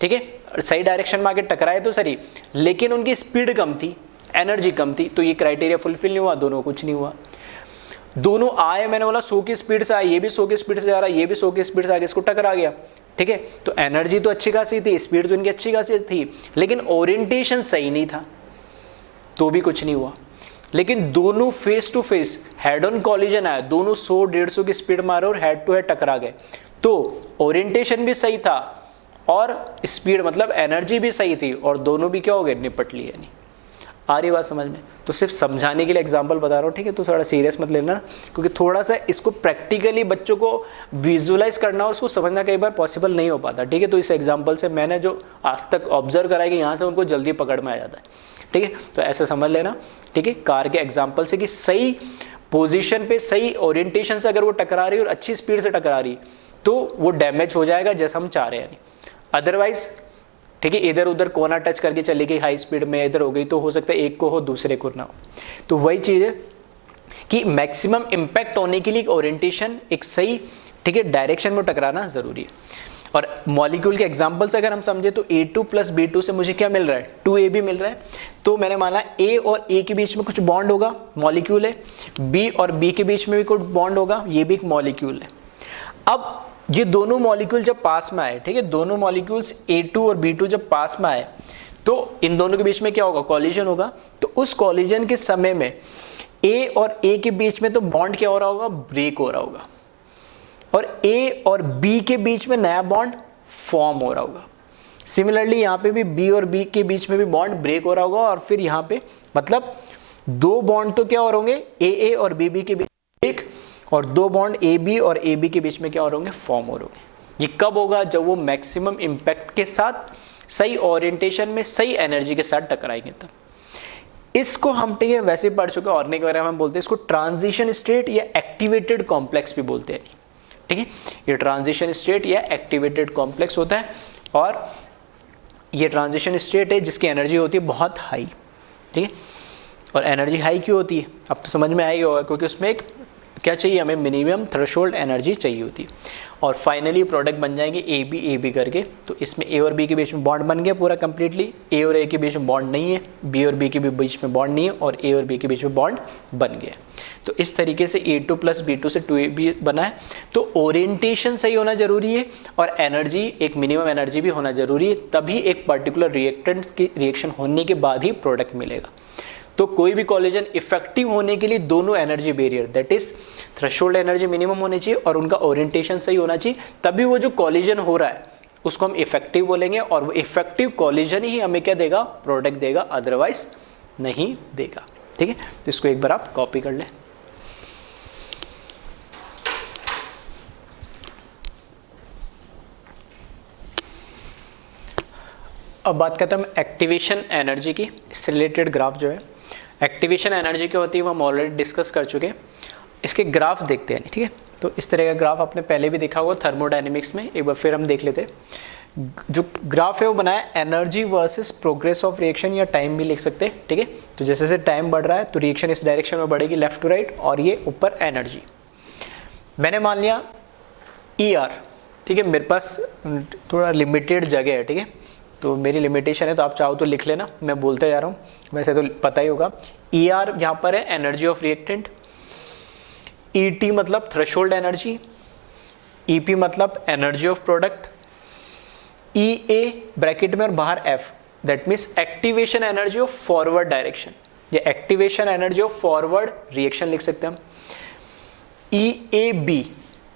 ठीक है, सही डायरेक्शन में आके टकराए तो सही, लेकिन उनकी स्पीड कम थी, एनर्जी कम थी, तो ये क्राइटेरिया फुलफिल नहीं हुआ, दोनों कुछ नहीं हुआ। दोनों आए, मैंने बोला 100 की स्पीड से आए, ये भी 100 की स्पीड से जा रहा है, ये भी 100 की स्पीड से आगे इसको टकरा गया, ठीक है, तो एनर्जी तो अच्छी खासी थी, स्पीड तो इनकी अच्छी खासी थी, लेकिन ओरिएंटेशन सही नहीं था, तो भी कुछ नहीं हुआ। लेकिन दोनों face to face head on collision आया, दोनों 100-150 की स्पीड मारे और हेड टू हेड टकरा गए, तो ओरिएंटेशन भी सही था और स्पीड मतलब एनर्जी भी सही थी, और दोनों भी क्या हो गए, निपट लिए। नहीं आ रही बात समझ में, तो सिर्फ समझाने के लिए एग्जांपल बता रहा हूँ, ठीक है, तो थोड़ा सीरियस मत लेना, क्योंकि थोड़ा सा इसको प्रैक्टिकली बच्चों को विजुअलाइज करना और उसको समझना कई बार पॉसिबल नहीं हो पाता, ठीक है। तो इस एग्जांपल से मैंने जो आज तक ऑब्जर्व करा है कि यहाँ से उनको जल्दी पकड़ में आ जाता है, ठीक है, तो ऐसे समझ लेना, ठीक है, कार के एग्जाम्पल से कि सही पोजीशन पे सही ओरिएंटेशन से अगर वो टकरा रही है और अच्छी स्पीड से टकरा रही तो वो डैमेज हो जाएगा जैसा हम चाह रहे हैं, अदरवाइज, ठीक है, इधर उधर कोना टच करके चली गई हाई स्पीड में, इधर हो गई, तो हो सकता है एक को हो दूसरे को ना हो। तो वही चीज़ है कि मैक्सिमम इम्पैक्ट होने के लिए ओरिएंटेशन एक सही, ठीक है, डायरेक्शन में टकराना जरूरी है। और मॉलिक्यूल के एग्जांपल से अगर हम समझे तो A2 + B2 से मुझे क्या मिल रहा है, 2AB मिल रहा है, तो मैंने माना A और A के बीच में कुछ बॉन्ड होगा, मॉलिक्यूल है, B और B के बीच में भी कुछ बॉन्ड होगा, ये भी एक मॉलिक्यूल है। अब ये दोनों मॉलिक्यूल जब पास में आए, ठीक है, दोनों मॉलिक्यूल्स A2 और B2 जब पास में आए तो इन दोनों के बीच में क्या होगा, कॉलिजन होगा। तो उस कॉलिजन के समय में A और A के बीच में तो बॉन्ड क्या हो रहा होगा, ब्रेक हो रहा होगा, और A और B के बीच में नया बॉन्ड फॉर्म हो रहा होगा। सिमिलरली यहाँ पे भी B और B के बीच में भी बॉन्ड ब्रेक हो रहा होगा, और फिर यहाँ पे मतलब दो बॉन्ड तो क्या हो रहे होंगे, AA और BB के बीच ब्रेक, और दो बॉन्ड AB और AB के बीच में क्या हो रहे होंगे, फॉर्म हो रहे होंगे। ये कब होगा, जब वो मैक्सिमम इम्पैक्ट के साथ सही ओरिएंटेशन में सही एनर्जी के साथ टकराएंगे तब। इसको हम, ठीक है, वैसे पढ़ चुके हैं, ऑर्गेनिक वगैरह में हम बोलते हैं इसको ट्रांजिशन स्टेट या एक्टिवेटेड कॉम्प्लेक्स भी बोलते हैं, ठीक है। ये ट्रांजिशन स्टेट या एक्टिवेटेड कॉम्प्लेक्स होता है, और ये ट्रांजिशन स्टेट है जिसकी एनर्जी होती है बहुत हाई, ठीक है। और एनर्जी हाई क्यों होती है, अब तो समझ में आएगा, क्योंकि उसमें एक क्या चाहिए, हमें मिनिमम थ्रेशोल्ड एनर्जी चाहिए होती है। और फाइनली प्रोडक्ट बन जाएंगे AB करके, तो इसमें A और B के बीच में बॉन्ड बन गया पूरा कंप्लीटली, A और A के बीच में बॉन्ड नहीं है, B और B के बीच में बॉन्ड नहीं है, और A और B के बीच में बॉन्ड बन गया। तो इस तरीके से A2 + B2 से 2AB बना है। तो ओरिएंटेशन सही होना जरूरी है, और एनर्जी, एक मिनिमम एनर्जी भी होना जरूरी है, तभी एक पर्टिकुलर रिएक्टेंट की रिएक्शन होने के बाद ही प्रोडक्ट मिलेगा। तो कोई भी कॉलिजन इफेक्टिव होने के लिए दोनों energy barrier, that is threshold energy minimum होनी चाहिए और उनका ओरिएंटेशन सही होना चाहिए, तभी वो जो कॉलिजन हो रहा है उसको हम इफेक्टिव बोलेंगे, और वो इफेक्टिव कॉलिजन ही हमें क्या देगा, प्रोडक्ट देगा, अदरवाइज नहीं देगा, ठीक है। तो इसको एक बार आप कॉपी कर लें। अब बात करते हैं हम एक्टिवेशन एनर्जी की। इससे रिलेटेड ग्राफ जो है एक्टिवेशन एनर्जी की होती है वो हम ऑलरेडी डिस्कस कर चुके हैं। इसके ग्राफ देखते हैं, ठीक है। तो इस तरह का ग्राफ आपने पहले भी देखा होगा थर्मोडायनेमिक्स में, एक बार फिर हम देख लेते हैं। जो ग्राफ है वो बनाया energy versus progress of reaction, या टाइम भी लिख सकते हैं, ठीक है। तो जैसे जैसे टाइम बढ़ रहा है तो रिएक्शन इस डायरेक्शन में बढ़ेगी, लेफ्ट टू राइट, और ये ऊपर एनर्जी। मैंने मान लिया ER, ठीक है। मेरे पास थोड़ा लिमिटेड जगह है, ठीक है, तो मेरी लिमिटेशन है, तो आप चाहो तो लिख लेना, मैं बोलते जा रहा हूँ, वैसे तो पता ही होगा। ER यहाँ पर है एनर्जी ऑफ रिएक्टेंट, ET मतलब थ्रेशोल्ड एनर्जी, EP मतलब energy of product, EA bracket में और बाहर F, that means activation energy of forward direction, या activation energy of forward reaction लिख सकते हैं हम। EAB,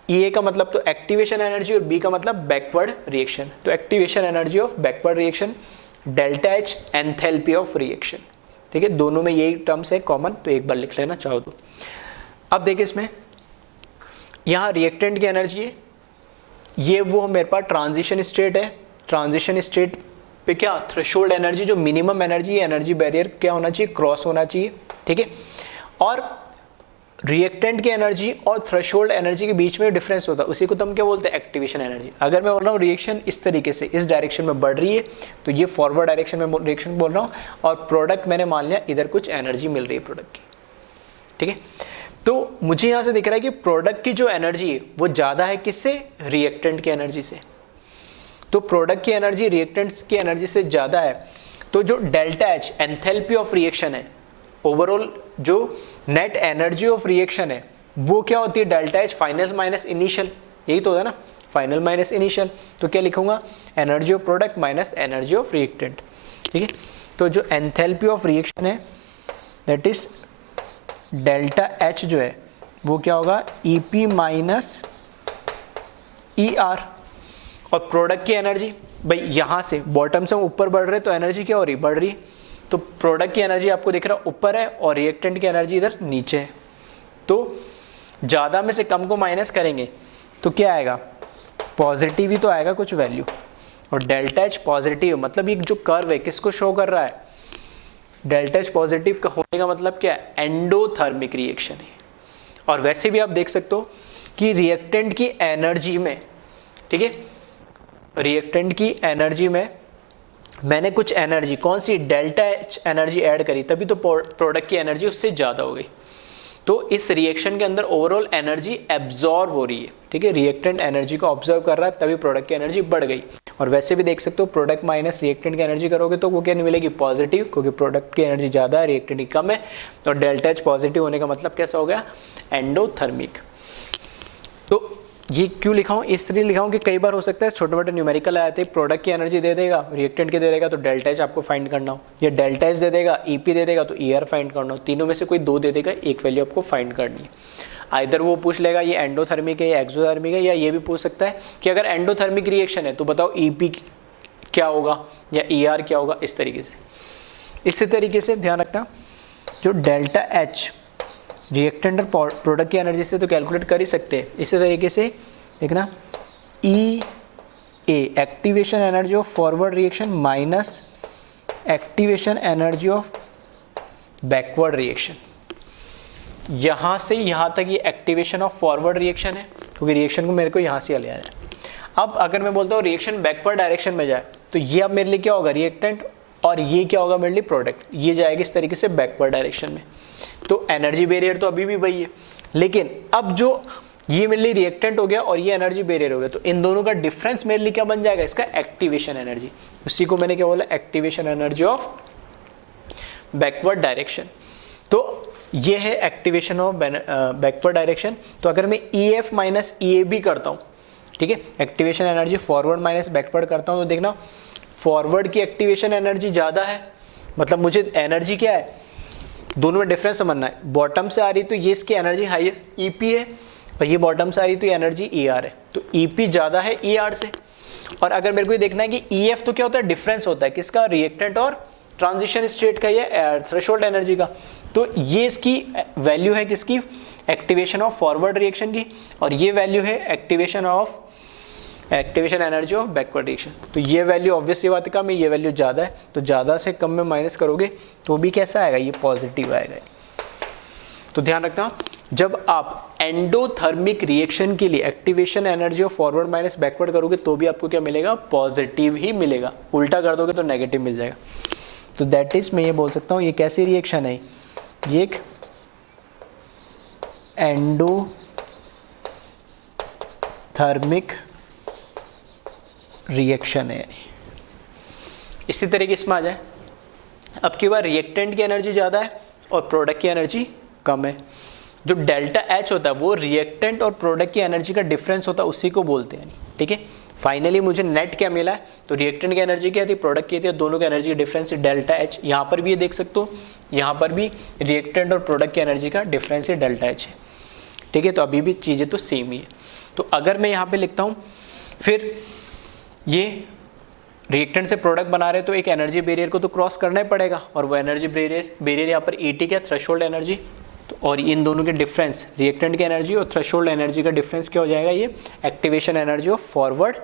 EA का मतलब तो एक्टिवेशन एनर्जी और B का मतलब बैकवर्ड रिएक्शन, तो activation energy of backward reaction, delta H enthalpy of reaction, ठीक है। दोनों में यही टर्म्स है कॉमन, तो एक बार लिख लेना चाहो तो। अब देखिए इसमें यहाँ रिएक्टेंट की एनर्जी है, ये वो मेरे पास ट्रांजिशन स्टेट है। ट्रांजिशन स्टेट पे क्या थ्रेशोल्ड एनर्जी, जो मिनिमम एनर्जी, एनर्जी बैरियर क्या होना चाहिए, क्रॉस होना चाहिए, ठीक है। और रिएक्टेंट की एनर्जी और थ्रेशोल्ड एनर्जी के बीच में डिफरेंस होता है, उसी को तो हम क्या बोलते हैं, एक्टिवेशन एनर्जी। अगर मैं बोल रहा हूँ रिएक्शन इस तरीके से इस डायरेक्शन में बढ़ रही है, तो ये फॉरवर्ड डायरेक्शन में रिएक्शन बोल रहा हूँ, और प्रोडक्ट मैंने मान लिया इधर कुछ एनर्जी मिल रही है प्रोडक्ट की, ठीक है। तो मुझे यहाँ से दिख रहा है कि प्रोडक्ट की जो एनर्जी है वो ज़्यादा है किससे, रिएक्टेंट की एनर्जी से। तो प्रोडक्ट की एनर्जी रिएक्टेंट की एनर्जी से ज़्यादा है, तो जो delta H enthalpy of reaction है, ओवरऑल जो नेट एनर्जी ऑफ रिएक्शन है वो क्या होती है, delta H final minus initial, यही तो होता है ना, फाइनल माइनस इनिशियल। तो क्या लिखूंगा, energy of product minus energy of reactant, ठीक है। तो जो एंथैल्पी ऑफ रिएक्शन है दैट इज डेल्टा H जो है वो क्या होगा, EP माइनस ER। और प्रोडक्ट की एनर्जी, भाई यहाँ से बॉटम से ऊपर बढ़ रहे तो एनर्जी क्या हो रही, बढ़ रही है, तो प्रोडक्ट की एनर्जी आपको दिख रहा है ऊपर है और रिएक्टेंट की एनर्जी इधर नीचे है। तो ज़्यादा में से कम को माइनस करेंगे तो क्या आएगा, पॉजिटिव ही तो आएगा कुछ वैल्यू, और डेल्टा H पॉजिटिव, मतलब ये जो कर्व है किसको शो कर रहा है, डेल्टा H पॉजिटिव का होने का मतलब क्या है, एंडोथर्मिक रिएक्शन है। और वैसे भी आप देख सकते हो कि रिएक्टेंट की एनर्जी में, ठीक है, रिएक्टेंट की एनर्जी में मैंने कुछ एनर्जी, कौन सी, डेल्टा H एनर्जी ऐड करी, तभी तो प्रोडक्ट की एनर्जी उससे ज़्यादा हो गई। तो इस रिएक्शन के अंदर ओवरऑल एनर्जी एब्जॉर्ब हो रही है, ठीक है, रिएक्टेंट एनर्जी को ऑब्जर्व कर रहा है, तभी प्रोडक्ट की एनर्जी बढ़ गई। और वैसे भी देख सकते हो प्रोडक्ट माइनस रिएक्टेंट की एनर्जी करोगे तो वो क्या मिलेगी, पॉजिटिव, क्योंकि प्रोडक्ट की एनर्जी ज़्यादा है, रिएक्टेंट की कम है। और डेल्टा H पॉजिटिव होने का मतलब कैसा हो गया, एंडोथर्मिक। तो ये क्यों लिखा हूँ, इसलिए लिखा हूँ कि कई बार हो सकता है छोटे मोटे न्यूमेरिकल आए थे, प्रोडक्ट की एनर्जी दे देगा, रिएक्टेंट के दे देगा तो डेल्टा H आपको फाइंड करना हो, या डेल्टा H दे देगा, EP दे देगा तो ER फाइंड करना हो, तीनों में से कोई दो दे देगा, एक वैल्यू आपको फाइंड करनी है। आइदर वो पूछ लेगा ये एंडोथर्मिक है या एक्सोथर्मिक है, या ये भी पूछ सकता है कि अगर एंडोथर्मिक रिएक्शन है तो बताओ EP क्या होगा या ER क्या होगा, इस तरीके से। इसी तरीके से ध्यान रखना, जो डेल्टा H रिएक्टेंट और प्रोडक्ट की एनर्जी से तो कैलकुलेट कर ही सकते हैं, इसी तरीके से देखना, EA activation energy of forward reaction minus activation energy of backward reaction. यहाँ से यहाँ तक ये एक्टिवेशन ऑफ फॉरवर्ड रिएक्शन है, क्योंकि रिएक्शन को मेरे को यहाँ से ले आना है। अब अगर मैं बोलता हूँ रिएक्शन बैकवर्ड डायरेक्शन में जाए तो ये अब मेरे लिए क्या होगा, रिएक्टेंट, और ये क्या होगा मेरे लिए, प्रोडक्ट, ये जाएगी इस तरीके से बैकवर्ड डायरेक्शन में। तो एनर्जी बैरियर तो अभी भी वही है, लेकिन अब जो ये मेरे लिए रिएक्टेंट हो गया और ये एनर्जी बैरियर हो गया, तो इन दोनों का डिफरेंस मेरे लिए क्या बन जाएगा, इसका एक्टिवेशन एनर्जी। उसी को मैंने क्या बोला, activation energy of backward direction. तो ये है एक्टिवेशन ऑफ बैकवर्ड डायरेक्शन। तो अगर मैं EF माइनस EAB करता हूँ, ठीक है, activation energy forward minus backward करता हूँ, तो देखना फॉरवर्ड की एक्टिवेशन एनर्जी ज़्यादा है, मतलब मुझे एनर्जी क्या है, दोनों में डिफरेंस समझना है। बॉटम से आ रही तो ये इसकी एनर्जी हाईएस्ट EP है, और ये बॉटम से आ रही तो ये एनर्जी ER है, तो EP ज़्यादा है ER से। और अगर मेरे को ये देखना है कि EF तो क्या होता है, डिफरेंस होता है किसका, रिएक्टेंट और ट्रांजिशन स्टेट का, ये थ्रेशोल्ड एनर्जी का। तो ये इसकी वैल्यू है किसकी, एक्टिवेशन ऑफ फॉरवर्ड रिएक्शन की, और ये वैल्यू है activation of activation energy of backward reaction. तो ये वैल्यू ऑब्वियसली बात है कम है, ये वैल्यू ज़्यादा है, तो ज़्यादा से कम में माइनस करोगे तो भी कैसा आएगा, ये पॉजिटिव आएगा। तो ध्यान रखना, जब आप एंडोथर्मिक रिएक्शन के लिए activation energy of forward minus backward करोगे तो भी आपको क्या मिलेगा, पॉजिटिव ही मिलेगा। उल्टा कर दोगे तो नेगेटिव मिल जाएगा। तो दैट इज मैं ये बोल सकता हूँ ये कैसी रिएक्शन है, ये एक एंडोथर्मिक रिएक्शन है। इसी तरीके इसमें आ जाए, अब की बार रिएक्टेंट की एनर्जी ज़्यादा है और प्रोडक्ट की एनर्जी कम है। जो डेल्टा एच होता है वो रिएक्टेंट और प्रोडक्ट की एनर्जी का डिफरेंस होता है, उसी को बोलते हैं। ठीक है, फाइनली मुझे नेट क्या मिला है, तो रिएक्टेंट की एनर्जी क्या थी, प्रोडक्ट की थी, दोनों की एनर्जी का डिफरेंस डेल्टा एच। यहाँ पर भी ये देख सकते हो, यहाँ पर भी रिएक्टेंट और प्रोडक्ट की एनर्जी का डिफरेंस डेल्टा एच है। ठीक है, तो अभी भी चीज़ें तो सेम ही है। तो अगर मैं यहाँ पे लिखता हूँ, फिर ये रिएक्टेंट से प्रोडक्ट बना रहे तो एक एनर्जी बैरियर को तो क्रॉस करना ही पड़ेगा, और वो एनर्जी बैरियर यहाँ पर ईटी क्या, थ्रेशोल्ड एनर्जी। तो और इन दोनों के डिफरेंस, रिएक्टेंट की एनर्जी और थ्रेशोल्ड एनर्जी का डिफरेंस क्या हो जाएगा, ये activation energy of forward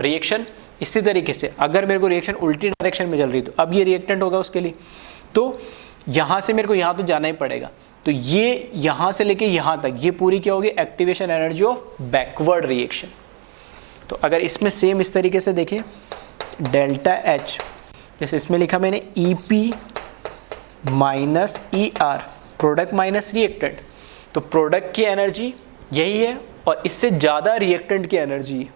reaction. इसी तरीके से अगर मेरे को रिएक्शन उल्टी डायरेक्शन में चल रही तो अब ये रिएक्टेंट होगा उसके लिए, तो यहाँ से मेरे को यहाँ तो जाना ही पड़ेगा। तो ये यहाँ से लेके यहाँ तक ये पूरी क्या होगी, activation energy of backward reaction. तो अगर इसमें सेम इस तरीके से देखें, डेल्टा एच, जैसे इसमें लिखा मैंने E P minus E R, product minus reactant, तो प्रोडक्ट की एनर्जी यही है और इससे ज़्यादा रिएक्टेंट की एनर्जी है।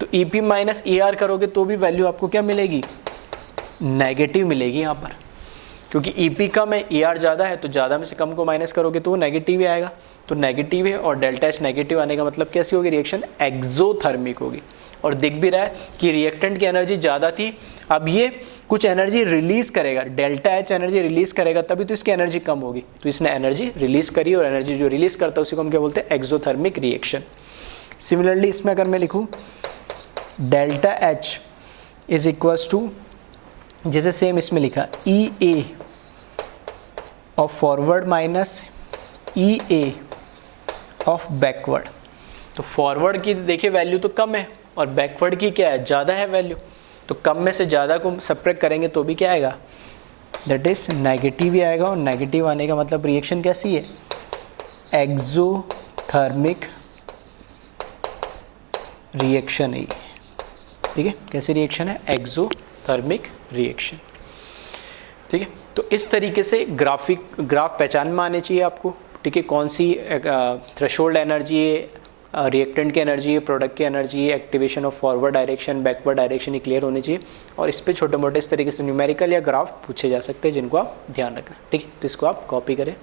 तो E P minus E R करोगे तो भी वैल्यू आपको क्या मिलेगी, नेगेटिव मिलेगी यहाँ पर, क्योंकि ई पी कम है, ई आर ज़्यादा है, तो ज़्यादा में से कम को माइनस करोगे तो वो नेगेटिव ही आएगा। तो नेगेटिव है और डेल्टा एच नेगेटिव आने का मतलब कैसी होगी, रिएक्शन एक्सोथर्मिक होगी। और दिख भी रहा है कि रिएक्टेंट की एनर्जी ज़्यादा थी, अब ये कुछ एनर्जी रिलीज करेगा, डेल्टा एच एनर्जी रिलीज करेगा, तभी तो इसकी एनर्जी कम होगी। तो इसने एनर्जी रिलीज करी और एनर्जी जो रिलीज करता है उसी को हम क्या बोलते हैं, एक्सोथर्मिक रिएक्शन। सिमिलरली इसमें अगर मैं लिखूँ delta H is equals to, जैसे सेम इसमें लिखा E A of forward minus E A of backward. तो फॉरवर्ड की देखिए वैल्यू तो कम है और बैकवर्ड की क्या है, ज़्यादा है वैल्यू। तो कम में से ज़्यादा को सब्ट्रैक्ट करेंगे तो भी क्या आएगा, दैट इज नेगेटिव ही आएगा। और नेगेटिव आने का मतलब रिएक्शन कैसी है, एक्सोथर्मिक रिएक्शन है। ठीक है, कैसी रिएक्शन है, एक्सोथर्मिक रिएक्शन। ठीक है, तो इस तरीके से ग्राफ पहचान में आने चाहिए आपको। ठीक है, कौन सी थ्रेशोल्ड एनर्जी है, रिएक्टेंट की एनर्जी है, प्रोडक्ट की एनर्जी है, activation of forward direction, backward direction he clear होनी चाहिए। और इस पे छोटे मोटे इस तरीके से न्यूमेरिकल या ग्राफ पूछे जा सकते हैं जिनको आप ध्यान रखना। ठीक है, तो इसको आप कॉपी करें।